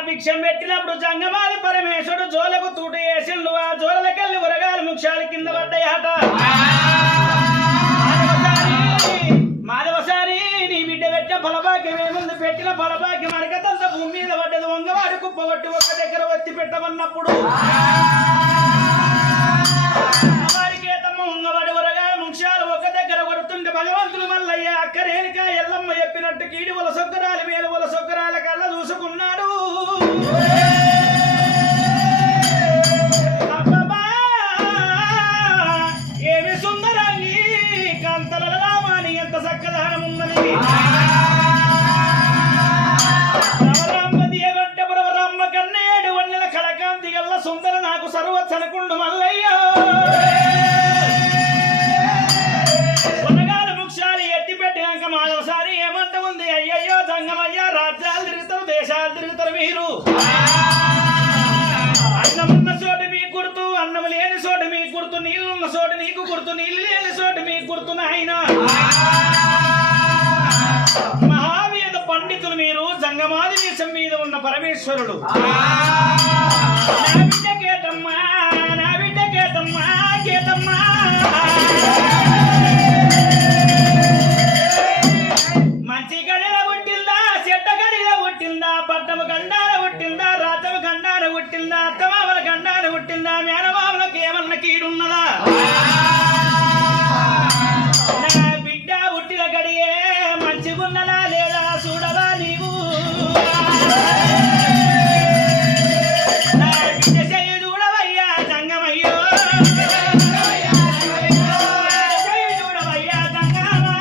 భిక్షం పెట్టినప్పుడు జంగమాది పరమేశ్వరుడు జోలకు తూట వేసిండు ఆ జోలకెళ్ళి ఉరగాలు ముక్షాలు కింద పడ్డాయట మాధవసారి నీ బిడ్డ పెట్టిన ఫలభాగ్యం ఏముంది పెట్టిన ఫలభాగ్యం అరగతంత భూమి మీద పడ్డది వంగవాడు కుప్పగొట్టి ఒక్క దగ్గర ఒత్తి పెట్టమన్నప్పుడు వారికి ఏతమ్మ వంగవాడి ఉరగాలు ముక్షాలు ఒక దగ్గర కొడుతుంటే భగవంతుడు మల్లయ్య అక్కరేనిక ఎల్లమ్మ చెప్పినట్టు కీడి వల సొక్కరాలు మేలు వల సొక్కరాల కల్లా చూసుకున్నాడు ఏమి సుందరాంగి కాంతల రామాని ఎంత చక్కదనం ఉన్నది ప్రవరమ్మ దియగొట్ట ప్రవరమ్మ కన్నేడు వన్నెల కళకాంతి గల్ల సుందర నాకు సర్వచ్చనకుండు మల్లయ్య వనగాల ముక్షాలు ఎత్తి పెట్టినాక మాధవసారి ఏమంట ఉంది అయ్యయ్యో జంగమయ్య రాజ్యాలు తిరుగుతారు దేశాలు తిరుగుతారు మీరు అన్నమున్న చోటు మీకు గుర్తు అన్నం లేని చోటు మీకు గుర్తు నీళ్ళున్న చోటు నీకు గుర్తు నీళ్ళు లేని చోటు మీకు గుర్తు నాయన మహావేద పండితులు మీరు జంగమాది దేశం మీద ఉన్న పరమేశ్వరుడు నా బిడ్డ కేతమ్మా నా బిడ్డ కేతమ్మా కేతమ్మా మంచి గడిలో పుట్టిందా చెట్ట గడిలో పుట్టిందా పట్టము గండాల పుట్టిందా రాతము గండాల పుట్టిందా అత్తమామల గండాల పుట్టిందా మేనమామలకు ఏమన్నా కీడున్నదా నా బిడ్డ పుట్టిన గడియే మంచిగున్నదా లేదా చూడదా నీవు నా బిడ్డ చెయ్యి చూడవయ్యా జంగమయ్యో చెయ్యి చూడవయ్యా జంగమా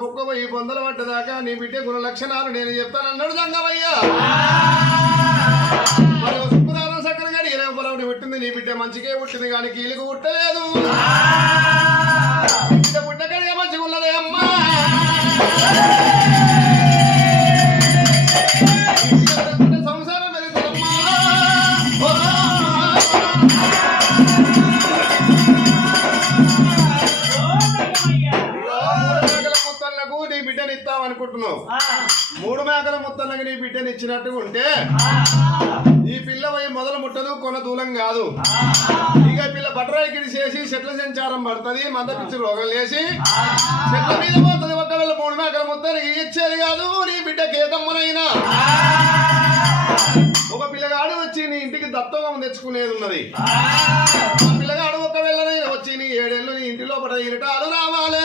బొక్కబోయి బొందల పడ్డదాకా నీ బిడ్డ గుణ లక్షణాలు నేను చెప్తానన్నాడు జంగమయ్య మరి సుబ్బుదారం సక్కన గడి ఇరవై పొలవుని పుట్టింది నీ బిడ్డ మంచికే పుట్టింది కానీ కీలుకు పుట్టలేదు బిడ్డ పుట్టకడిగా మంచిగా ఉన్నదే అమ్మా సంసారం వెళ్తుందమ్మా నీ బిడ్డని ఇస్తాం అనుకుంటున్నావు 3 మేకల ముత్తలకు నీ బిడ్డని ఇచ్చినట్టుగా ఉంటే ఈ పిల్ల పోయి మొదలు ముట్టదు కొన దూలం కాదు ఇక పిల్ల బట్టరాయికిడి చేసి చెట్ల సంచారం పడుతుంది మంద పిచ్చి రోగం లేసి చెట్ల మీద పోతుంది ఒకవేళ 3 మేకల ముత్తనికి ఇచ్చేది కాదు నీ బిడ్డ కేతమ్మనైనా ఒక పిల్లగాడు వచ్చి నీ ఇంటికి దత్తోగం తెచ్చుకునేది ఉన్నది ఆ పిల్లగాడు ఒకవేళ వచ్చి నీ 7 ఏళ్ళు నీ ఇంటి లోపల ఇరటాలు రావాలి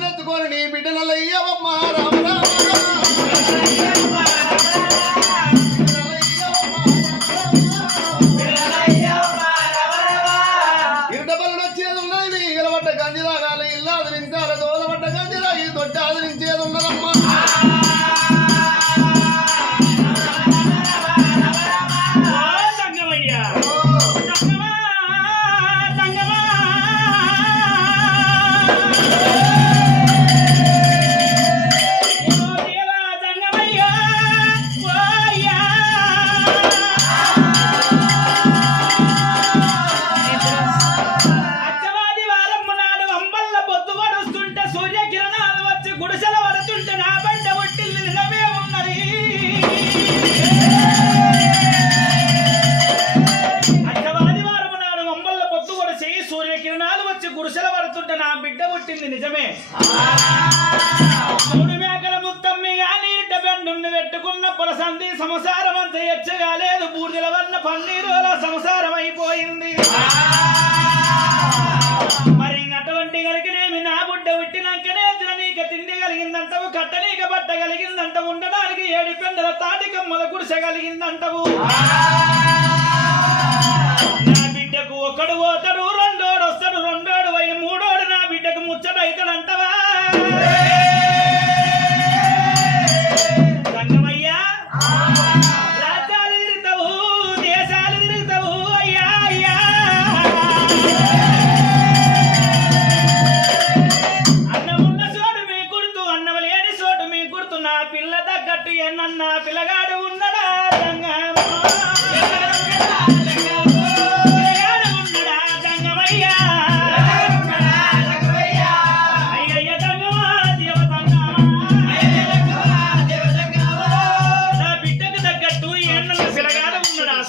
నెత్తుకొని నీ బిడ్డనల్ల ఇయ్యవమ్మా రామ ఇరటబల్లు వచ్చేది ఉన్నది సంసారం అంతా ఎచ్చగాలేదు బూర్జల వన్న పన్నీరు అలా సంసారం అయిపోయింది మరి అటువంటి కలిగినేమి నా బుడ్డ ఉట్టినాకనే తిననీక తిండి కలిగిందంటవు కట్టనీక బట్ట కలిగిందంటవు ఉండడానికి 7 పెండల తాటికమ్మల గుడిసె కలిగిందంటవు నా బిడ్డకు ఒకడు పోతాడు రెండోడు వస్తాడు రెండోడు పోయి మూడోడు నా బిడ్డకు ముచ్చట అవుతాడంటవా సంగమయ్యా రాజ్యాలు తిరుగుతావు దేశాలు తిరుగుతావు అయ్యా అయ్యా అన్నమున్న చోటు మీ గుర్తు అన్నం లేని చోటు మీ గుర్తు నా పిల్ల తగ్గట్టు ఎన్నన్నా పిల్లగాడు ఉన్నడా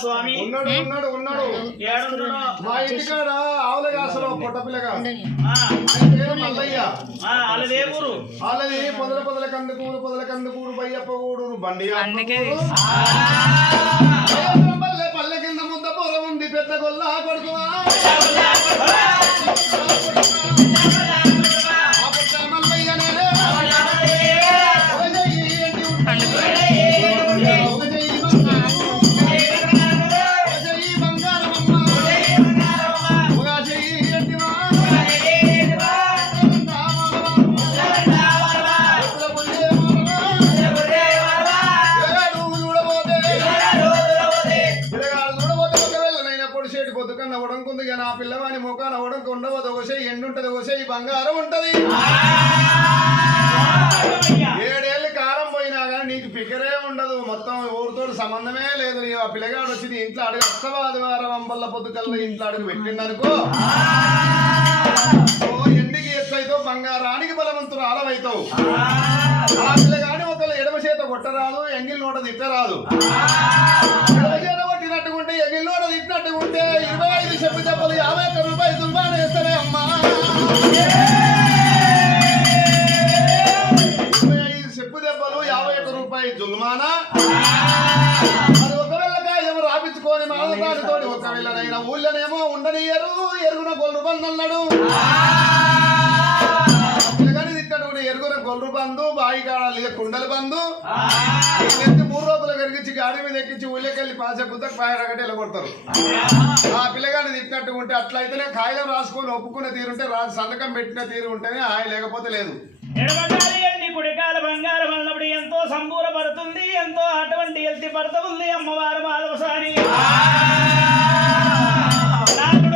స్వామి ఉన్నాడు ఉన్నాడు ఉన్నాడు మా ఇంటికాడ ఆవులగాసలో పొట్ట పిల్లగా మల్లయ్య వాళ్ళదే ఊరు వాళ్ళది పొదల కందుకూరు బయ్యప్ప ఊరు బండి పల్లె కింద ముద్ద పొల ఉంది పెద్ద గొల్ల కొడుకువా నా పిల్లవాని ముఖాన అవడం ఉండవదు ఒకసే ఎండుంటది ఒకసే బంగారం ఉంటది 7 ఏళ్ళు కాలం పోయినా కానీ నీకు పికరే ఉండదు మొత్తం ఊరితో సంబంధమే లేదు నీ ఆ పిల్లగాడు వచ్చి నీ ఇంట్లో అడుగు అస్తవ ఆదివారం అంబల్ల పొద్దుకల్లా ఇంట్లో అడుగు పెట్టిండనుకో ఎండికి ఎత్తైతో బంగారానికి బలవంతులు ఆలవైతావు ఆ పిల్లగాని ఒకళ్ళు ఎడమ చేత కొట్టరాదు ఎంగిల్ నోట తిట్టరాదు ఎడమ చేత కొట్టినట్టుకుంటే ఎంగిల్ నోట తిట్టినట్టుకుంటే 25 చెప్పు చెప్పలు 51 రూపాయలు దుర్బాన వేస్తారే అమ్మా 25 చెప్పు దెబ్బలు 51 రూపాయలు జుల్మానా అది ఒకవేళ కాయము రాపించుకొని మాలదానితో ఒకవేళనైనా ఊళ్ళోనేమో ఉండనియరు ఎరుగున గొల్లు బంద్ అన్నాడు ఎరుగున గొల్లు బంధు బాయి కాడాలి కుండలు బంధు ఎత్తి 3 రోజులు కరిగించి గాడి మీద ఎక్కించి ఊళ్ళకెళ్ళి పాసే పుత్తకు పాయరగట్టి వెళ్ళగొడతారు ఆ పిల్లగాని తిట్టినట్టు ఉంటే అట్లయితేనే కాగితం రాసుకొని ఒప్పుకునే తీరుంటే సంతకం పెట్టిన తీరు ఉంటేనే హాయి లేకపోతే లేదు కుడికాల బంగారం అన్నప్పుడు ఎంతో సంబూరపడుతుంది ఎంతో అటువంటి ఎల్తి పడుతుంది అమ్మవారు మాధవసాని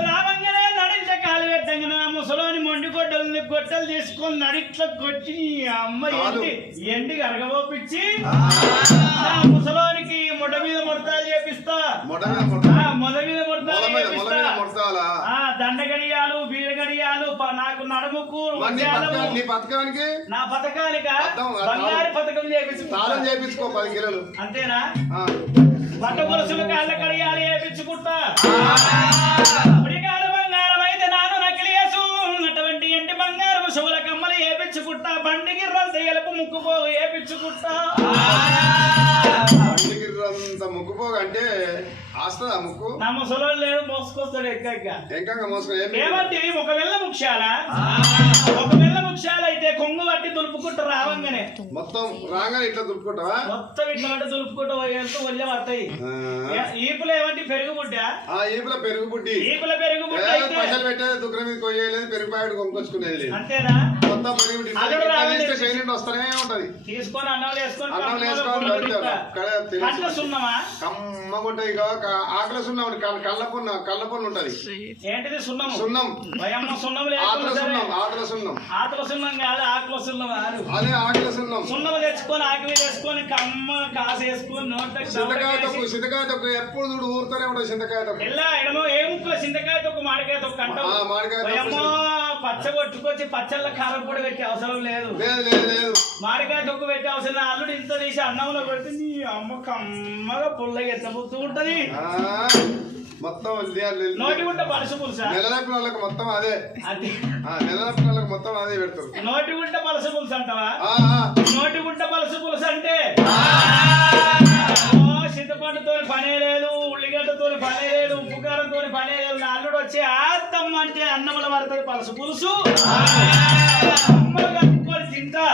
రావంగానే నడించ కాలు పెట్టంగా ముసలోని మొండి గొట్టలు తీసుకొని నడిట్లో కొట్టి అమ్మ ఎండికి అరగబోపించి ముసలోనికి మొడ మీద ముడతాలు చేపిస్తా మొద మీద ముడతాలు చేపిస్తా దండగడియాలు బీరగడియాలు నాకు నడుముకు నా పథకానికి బంగారు పథకం చేపించుకో 10 కిలోలు అంతేనా పట్ట గొలుసులు కాళ్ళ కడియాలు చేపించుకుంటా బంగారం అయితే నాను నకిలియసు అటువంటి ఎండి బంగారం శుభల కమ్మలు ఏపించుకుంటా బండి గిర్రలు తెయలకు ముక్కుపోగు ఏపించుకుంటా ముక్కుపోగు అంటే ఆస్తుందా ముక్కు నా ముసలో లేదు మోసుకొస్తాడు ఎక్కగా మోసుకో ఏమంటే ఒక వెళ్ళ ముఖ్యాల అయితే కొంగు పట్టి దులుపుకుంటూ రావంగానే మొత్తం రాగానే ఇట్లా దులుపుకుంటావా మొత్తం ఇట్లా అంటే దులుపుకుంటూ వెళ్తూ ఒళ్ళే పడతాయి ఈపులు ఏమంటే పెరుగు బుడ్డ ఈపుల పెరుగు బుడ్డి పైసలు పెట్టేది దుగ్గర మీద కొయ్యలేదు పెరుగు ప్యాకెట్ కొనుకొచ్చుకునేది అంతేనా మొత్తం పెరుగు వస్తూనే ఉంటది తీసుకొని అన్నం వేసుకొని కమ్మగుంటది ఆకలి సున్నం కళ్ళ పొన్ను ఉంటది ఏంటిది సున్నం సున్నం ఆకుల సున్నం కాదు ఆకుల సున్నం అదే ఆకుల సున్నం సున్నం తెచ్చుకొని ఆకులు వేసుకొని కమ్మ కాసేసుకొని నోట చింతకాయ తొక్కు ఎప్పుడు చూడు ఊరుతూనే ఉంటది చింతకాయ తొక్కు ఎడమో ఏ ముక్కలు చింతకాయ తొక్కు మామిడికాయ తొక్కు అంటావు పచ్చ కొట్టుకొచ్చి పచ్చళ్ళ కారం పొడి పెట్టే అవసరం లేదు మామిడికాయ తొక్కు పెట్టే అవసరం అల్లుడు ఇంత తీసి అన్నంలో పెడితే నీ అమ్మ కమ్మగా పుల్లగా ఎత్తబుతూ ఉంటది మొత్తం నోటి గుంట పలుసు పులుసా నెలనప్పిన వాళ్ళకి మొత్తం అదే నెలనప్పిన వాళ్ళకి మొత్తం అదే పెడతారు నోటి గుంట పలుసు పులుసు అంటావా నోటి గుంట పలుసు పులుసు అంటే చింతపండుతో పనే లేదు, ఉల్లిగడ్డతో పనే లేదు, ఉప్పు కారంతో పనే లేదు. నా అల్లుడు వచ్చి ఆత్తమ్మ అంటే అన్నముల పడుతుంది పలుసు పులుసు అమ్మలు కట్టుకొని తింటా.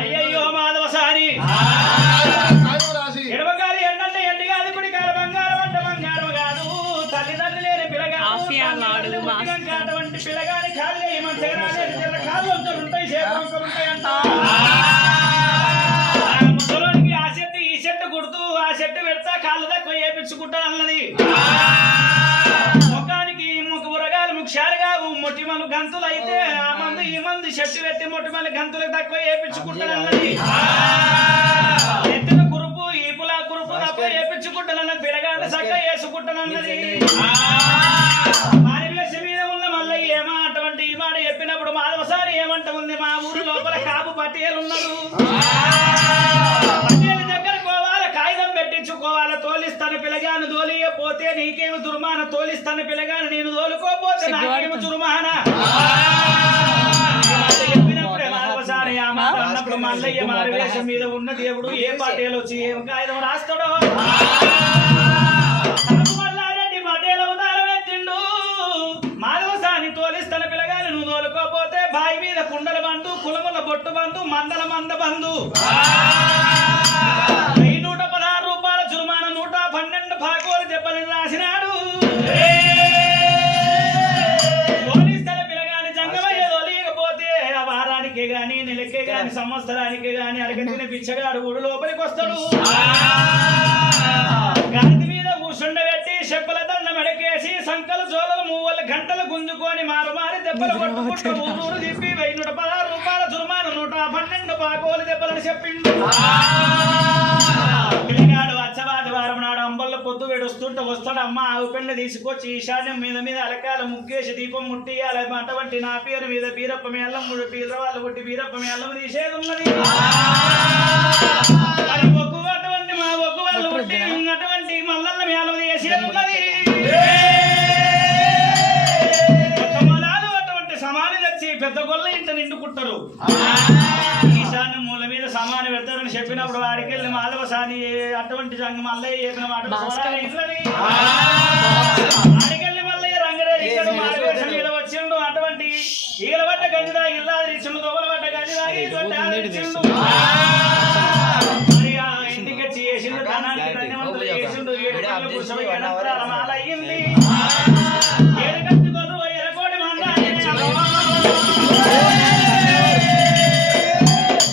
అయ్యయ్యో మాధవసాని ఎడమగాలి ఎండంటే ఎండి కాదు, కుడి కాదు బంగారం అంటే బంగారం కాదు. తల్లిదండ్రులు లేని పిల్లగాడు అటువంటి పిల్లగాని కాళ్ళే మంచిగా రాలేదు, కాళ్ళు వంకలు ఉంటాయి, చేతులు వంకలు ఉంటాయి అంట. ముసలోనికి ఆ చెట్టు ఈ చెట్టు కుడుతూ ఆ చెట్టు పెడతా కాళ్ళు తక్కువ వేపించుకుంటాను అన్నది. ముఖానికి మురగాలు ముఖ్యాలు కావు, మొటిమలు గంతులు అయితే ఆ మందు ఈ మందు చెట్టు పెట్టి మొటిమలు గంతులకు తక్కువ వేపించుకుంటాను అన్నది. ఎత్తుల కురుపు ఈపుల కురుపు తక్కువ వేపించుకుంటానన్నది. పిల్లగాళ్ళు చక్క వేసుకుంటానన్నది. మారివేసి మీద ఉన్న మళ్ళీ ఏమా అటువంటి ఈ మాట చెప్పినప్పుడు మాధవసారి ఏమంట ఉంది, మా ఊరు లోపల కాపు పట్టేలు ఉన్నారు, పట్టేల దగ్గర పోవాలి, కాగితం పెట్టించుకోవాలి. తోలిస్తాను పిల్లగాను, తోలియపోతే నీకేమి దుర్మాన, తోలిస్తాను పిల్లగాను నేను తోలుకోపోతే నాకేమి దుర్మాన చెప్పినప్పుడే మాధవసారి ఆ మాట అన్నప్పుడు మల్లయ్య మారివేషం మీద ఉన్న దేవుడు ఏ పట్టేలు వచ్చి ఏం కాగితం రాస్తాడో మాధవసాని తోలిస్తాను పిల్లగాని నువ్వు తోలుకోపోతే బావి మీద కుండల బంధు, కులముల బొట్టు బంధు, మందల మంద బంధు, 116 రూపాయల చురుమాన 112 భాగోలు దెబ్బలను రాసినాడు. తోలిస్తాను పిల్లగాని జంగమయ్య తోలియకపోతే ఆ వారానికే గాని నెలకే గాని సంవత్సరానికే గాని అరగతిన పిచ్చగాడు ఊడు లోపలికి వస్తాడు. గాంధీ మీద కూర్చుండబెట్టి చెప్పుల దండ మెడకేసి సంకల జోలలు మూవలు గంటలు గుంజుకొని మారు మారి దెబ్బలు కొట్టుకుంటూ ఊరు తిప్పి 116 రూపాయల చురుమాన 112 భాగోలు దెబ్బలను చెప్పిండు. పిల్లగాడు అచ్చవాది వారం నాడు అంబల్లో పొద్దు వేడుస్తుంటే వస్తాడు. అమ్మ ఆవు పెండ తీసుకొచ్చి ఈశాన్యం మీద మీద అలకాల ముగ్గేసి దీపం ముట్టియాలి. అటువంటి నా పేరు మీద బీరప్ప మేళ్ళం పీలవాళ్ళు కొట్టి బీరప్ప మేళ్ళం తీసేది ఉన్నది. ఒగ్గు అటువంటి మా ఒగ్గు వాళ్ళు కొట్టి అటువంటి మల్లన్న మేళం తీసేది ఉన్నది. అటువంటి సమాని తెచ్చి పెద్ద గొల్ల ఇంట నిండుకుంటారు. ఈశాన్యం మూల మీద సమాని పెడతారని చెప్పినప్పుడు వాడికి వెళ్ళి మాధవసాని అటువంటి సంఘం మల్లయ్య చెప్పిన మాట ఆడికెళ్ళి మల్లయ్య రంగరేజు ఇక్కడ మారువేషం మీద వచ్చిండు. అటువంటి ఈగల పడ్డ గంజిదా ఇల్లా ఇచ్చిండు, దొంగల పడ్డ గంజిదా ఇచ్చిండు. మరి ఆ ఇంటికి వచ్చి చేసిండు, ధనానికి ధన్యవంతులు చేసిండు. 7 కళ్ళు పురుషమై అనంతరాల మాల అయ్యింది. 7 కత్తి కొను 1 కోడి మంద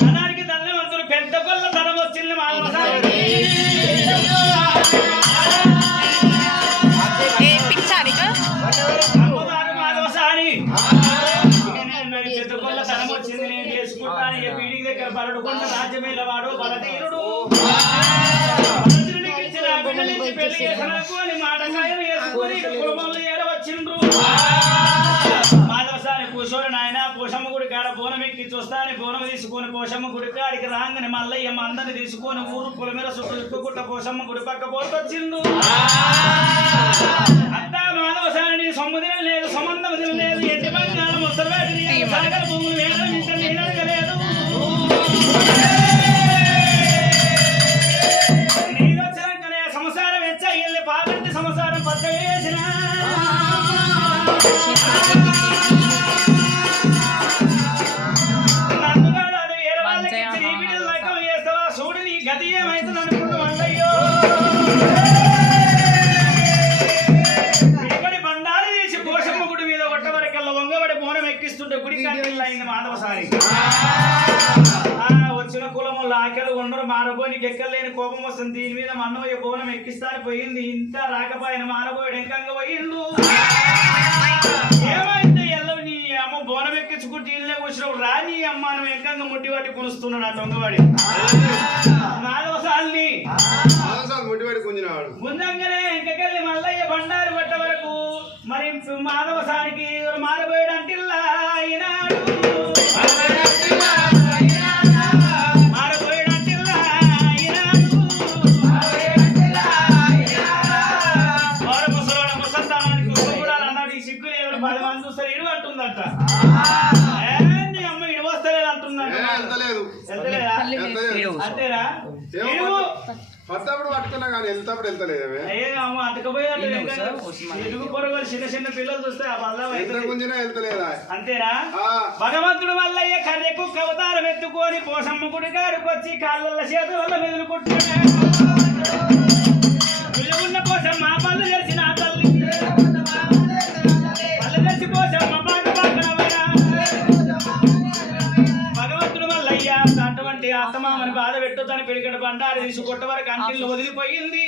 ధనానికి ధన్యవంతులు. పెద్ద కొల్ల ధనం వచ్చింది మాధవసాని. పెద్ద కొల్ల ధనం వచ్చింది, నేను చేసుకుంటాను. పీడికి దగ్గర బలడుకుంట రాజ్యమేల వాడు బలతీరుడు. బిడ్డలించి పెళ్లి చేసినకు అని మాట ఖాయం వేసుకుని కుటుంబంలో ఏడవచ్చిండ్రు. మాధవసాని కూర్చొని నాయన పోషమ్మ గుడి కాడ బోనం ఎక్కి చూస్తాని బోనం తీసుకొని పోషమ్మ గుడి కాడికి రాగానే మల్లయ్య మందని తీసుకొని ఊరు పొలమీర చుట్టూ ఇప్పుకుంట పోషమ్మ గుడి పక్క పోతొచ్చిండు. అంతా మాధవసాని సముద్రం లేదు, సంబంధం లేదు, ఎట్టి బంగారం ముసలివాడిని సాగర భూములు వేయడం ఇంత నేను అడగలేదు. నీదొచ్చినాకనే సంసారం వెచ్చ ఇల్లు పాలంటి సంసారం పక్క వేసిన నన్నుగాడు ఏడు వాళ్ళకి నీ బిడ్డలు లెక్కలు చేస్తావా చూడు నీ గతి ఏమైతుంది అనుకుంటూ అన్నయ్యో. ఇక్కడి బండారు తీసి పోషమ్మ గుడి మీద ఒట్టవరకల్లా వంగబడి బోనం ఎక్కిస్తుంటే గుడి కట్టిల్లా అయింది మాధవసాని. వచ్చిన కులములు ఆకలి ఉండరు, మానబోనికి ఎక్కలేని కోపం వస్తుంది. దీని మీద మన్నయ్య బోనం ఎక్కిస్తాని పోయింది. ఇంత రాకపోయిన మానబోయుడు ఎంకంగా పోయిండు. ఏమైంది ఎల్లవి నీ అమ్మ బోనం ఎక్కించుకుంటే ఇల్లే కూర్చున్నావు రా నీ అమ్మ నువ్వు ఎంకంగా ముట్టి పట్టి కురుస్తున్నాడు ఆ దొంగవాడి మాధవసాన్ని ముందంగానే ఇంకెళ్ళి మల్లయ్య బండారు పట్ట వరకు మరి మాధవసానికి మానబోయుడు అంటిల్లా అయినాడు. అంతేరా ఏమో పట్టప్పుడు పట్టుకున్నా కానీ వెళ్తాప్పుడు వెళ్తలేదే ఎదుగు పొరగలు చిన్న చిన్న పిల్లలు చూస్తే ఆ బల్ల గుంజినా వెళ్తలేదా అంతేరా భగవంతుడు వల్ల కర్రెకు కవతారం ఎత్తుకొని పోసమ్మ గుడి గాడుకొచ్చి కాళ్ళ చేతుల మెదులు కుట్టుకున్నాడు ఉన్న పోసమ్మ పళ్ళు చేసిన తల్లి పళ్ళు తెచ్చి పోసమ్మ పాట భగవంతుడు వల్లయ్య అటువంటి అత్తమామని బాధ పెట్టొద్దని పిడికడ బండారు తీసుకొట్ట వరకు అంటిల్లు వదిలిపోయింది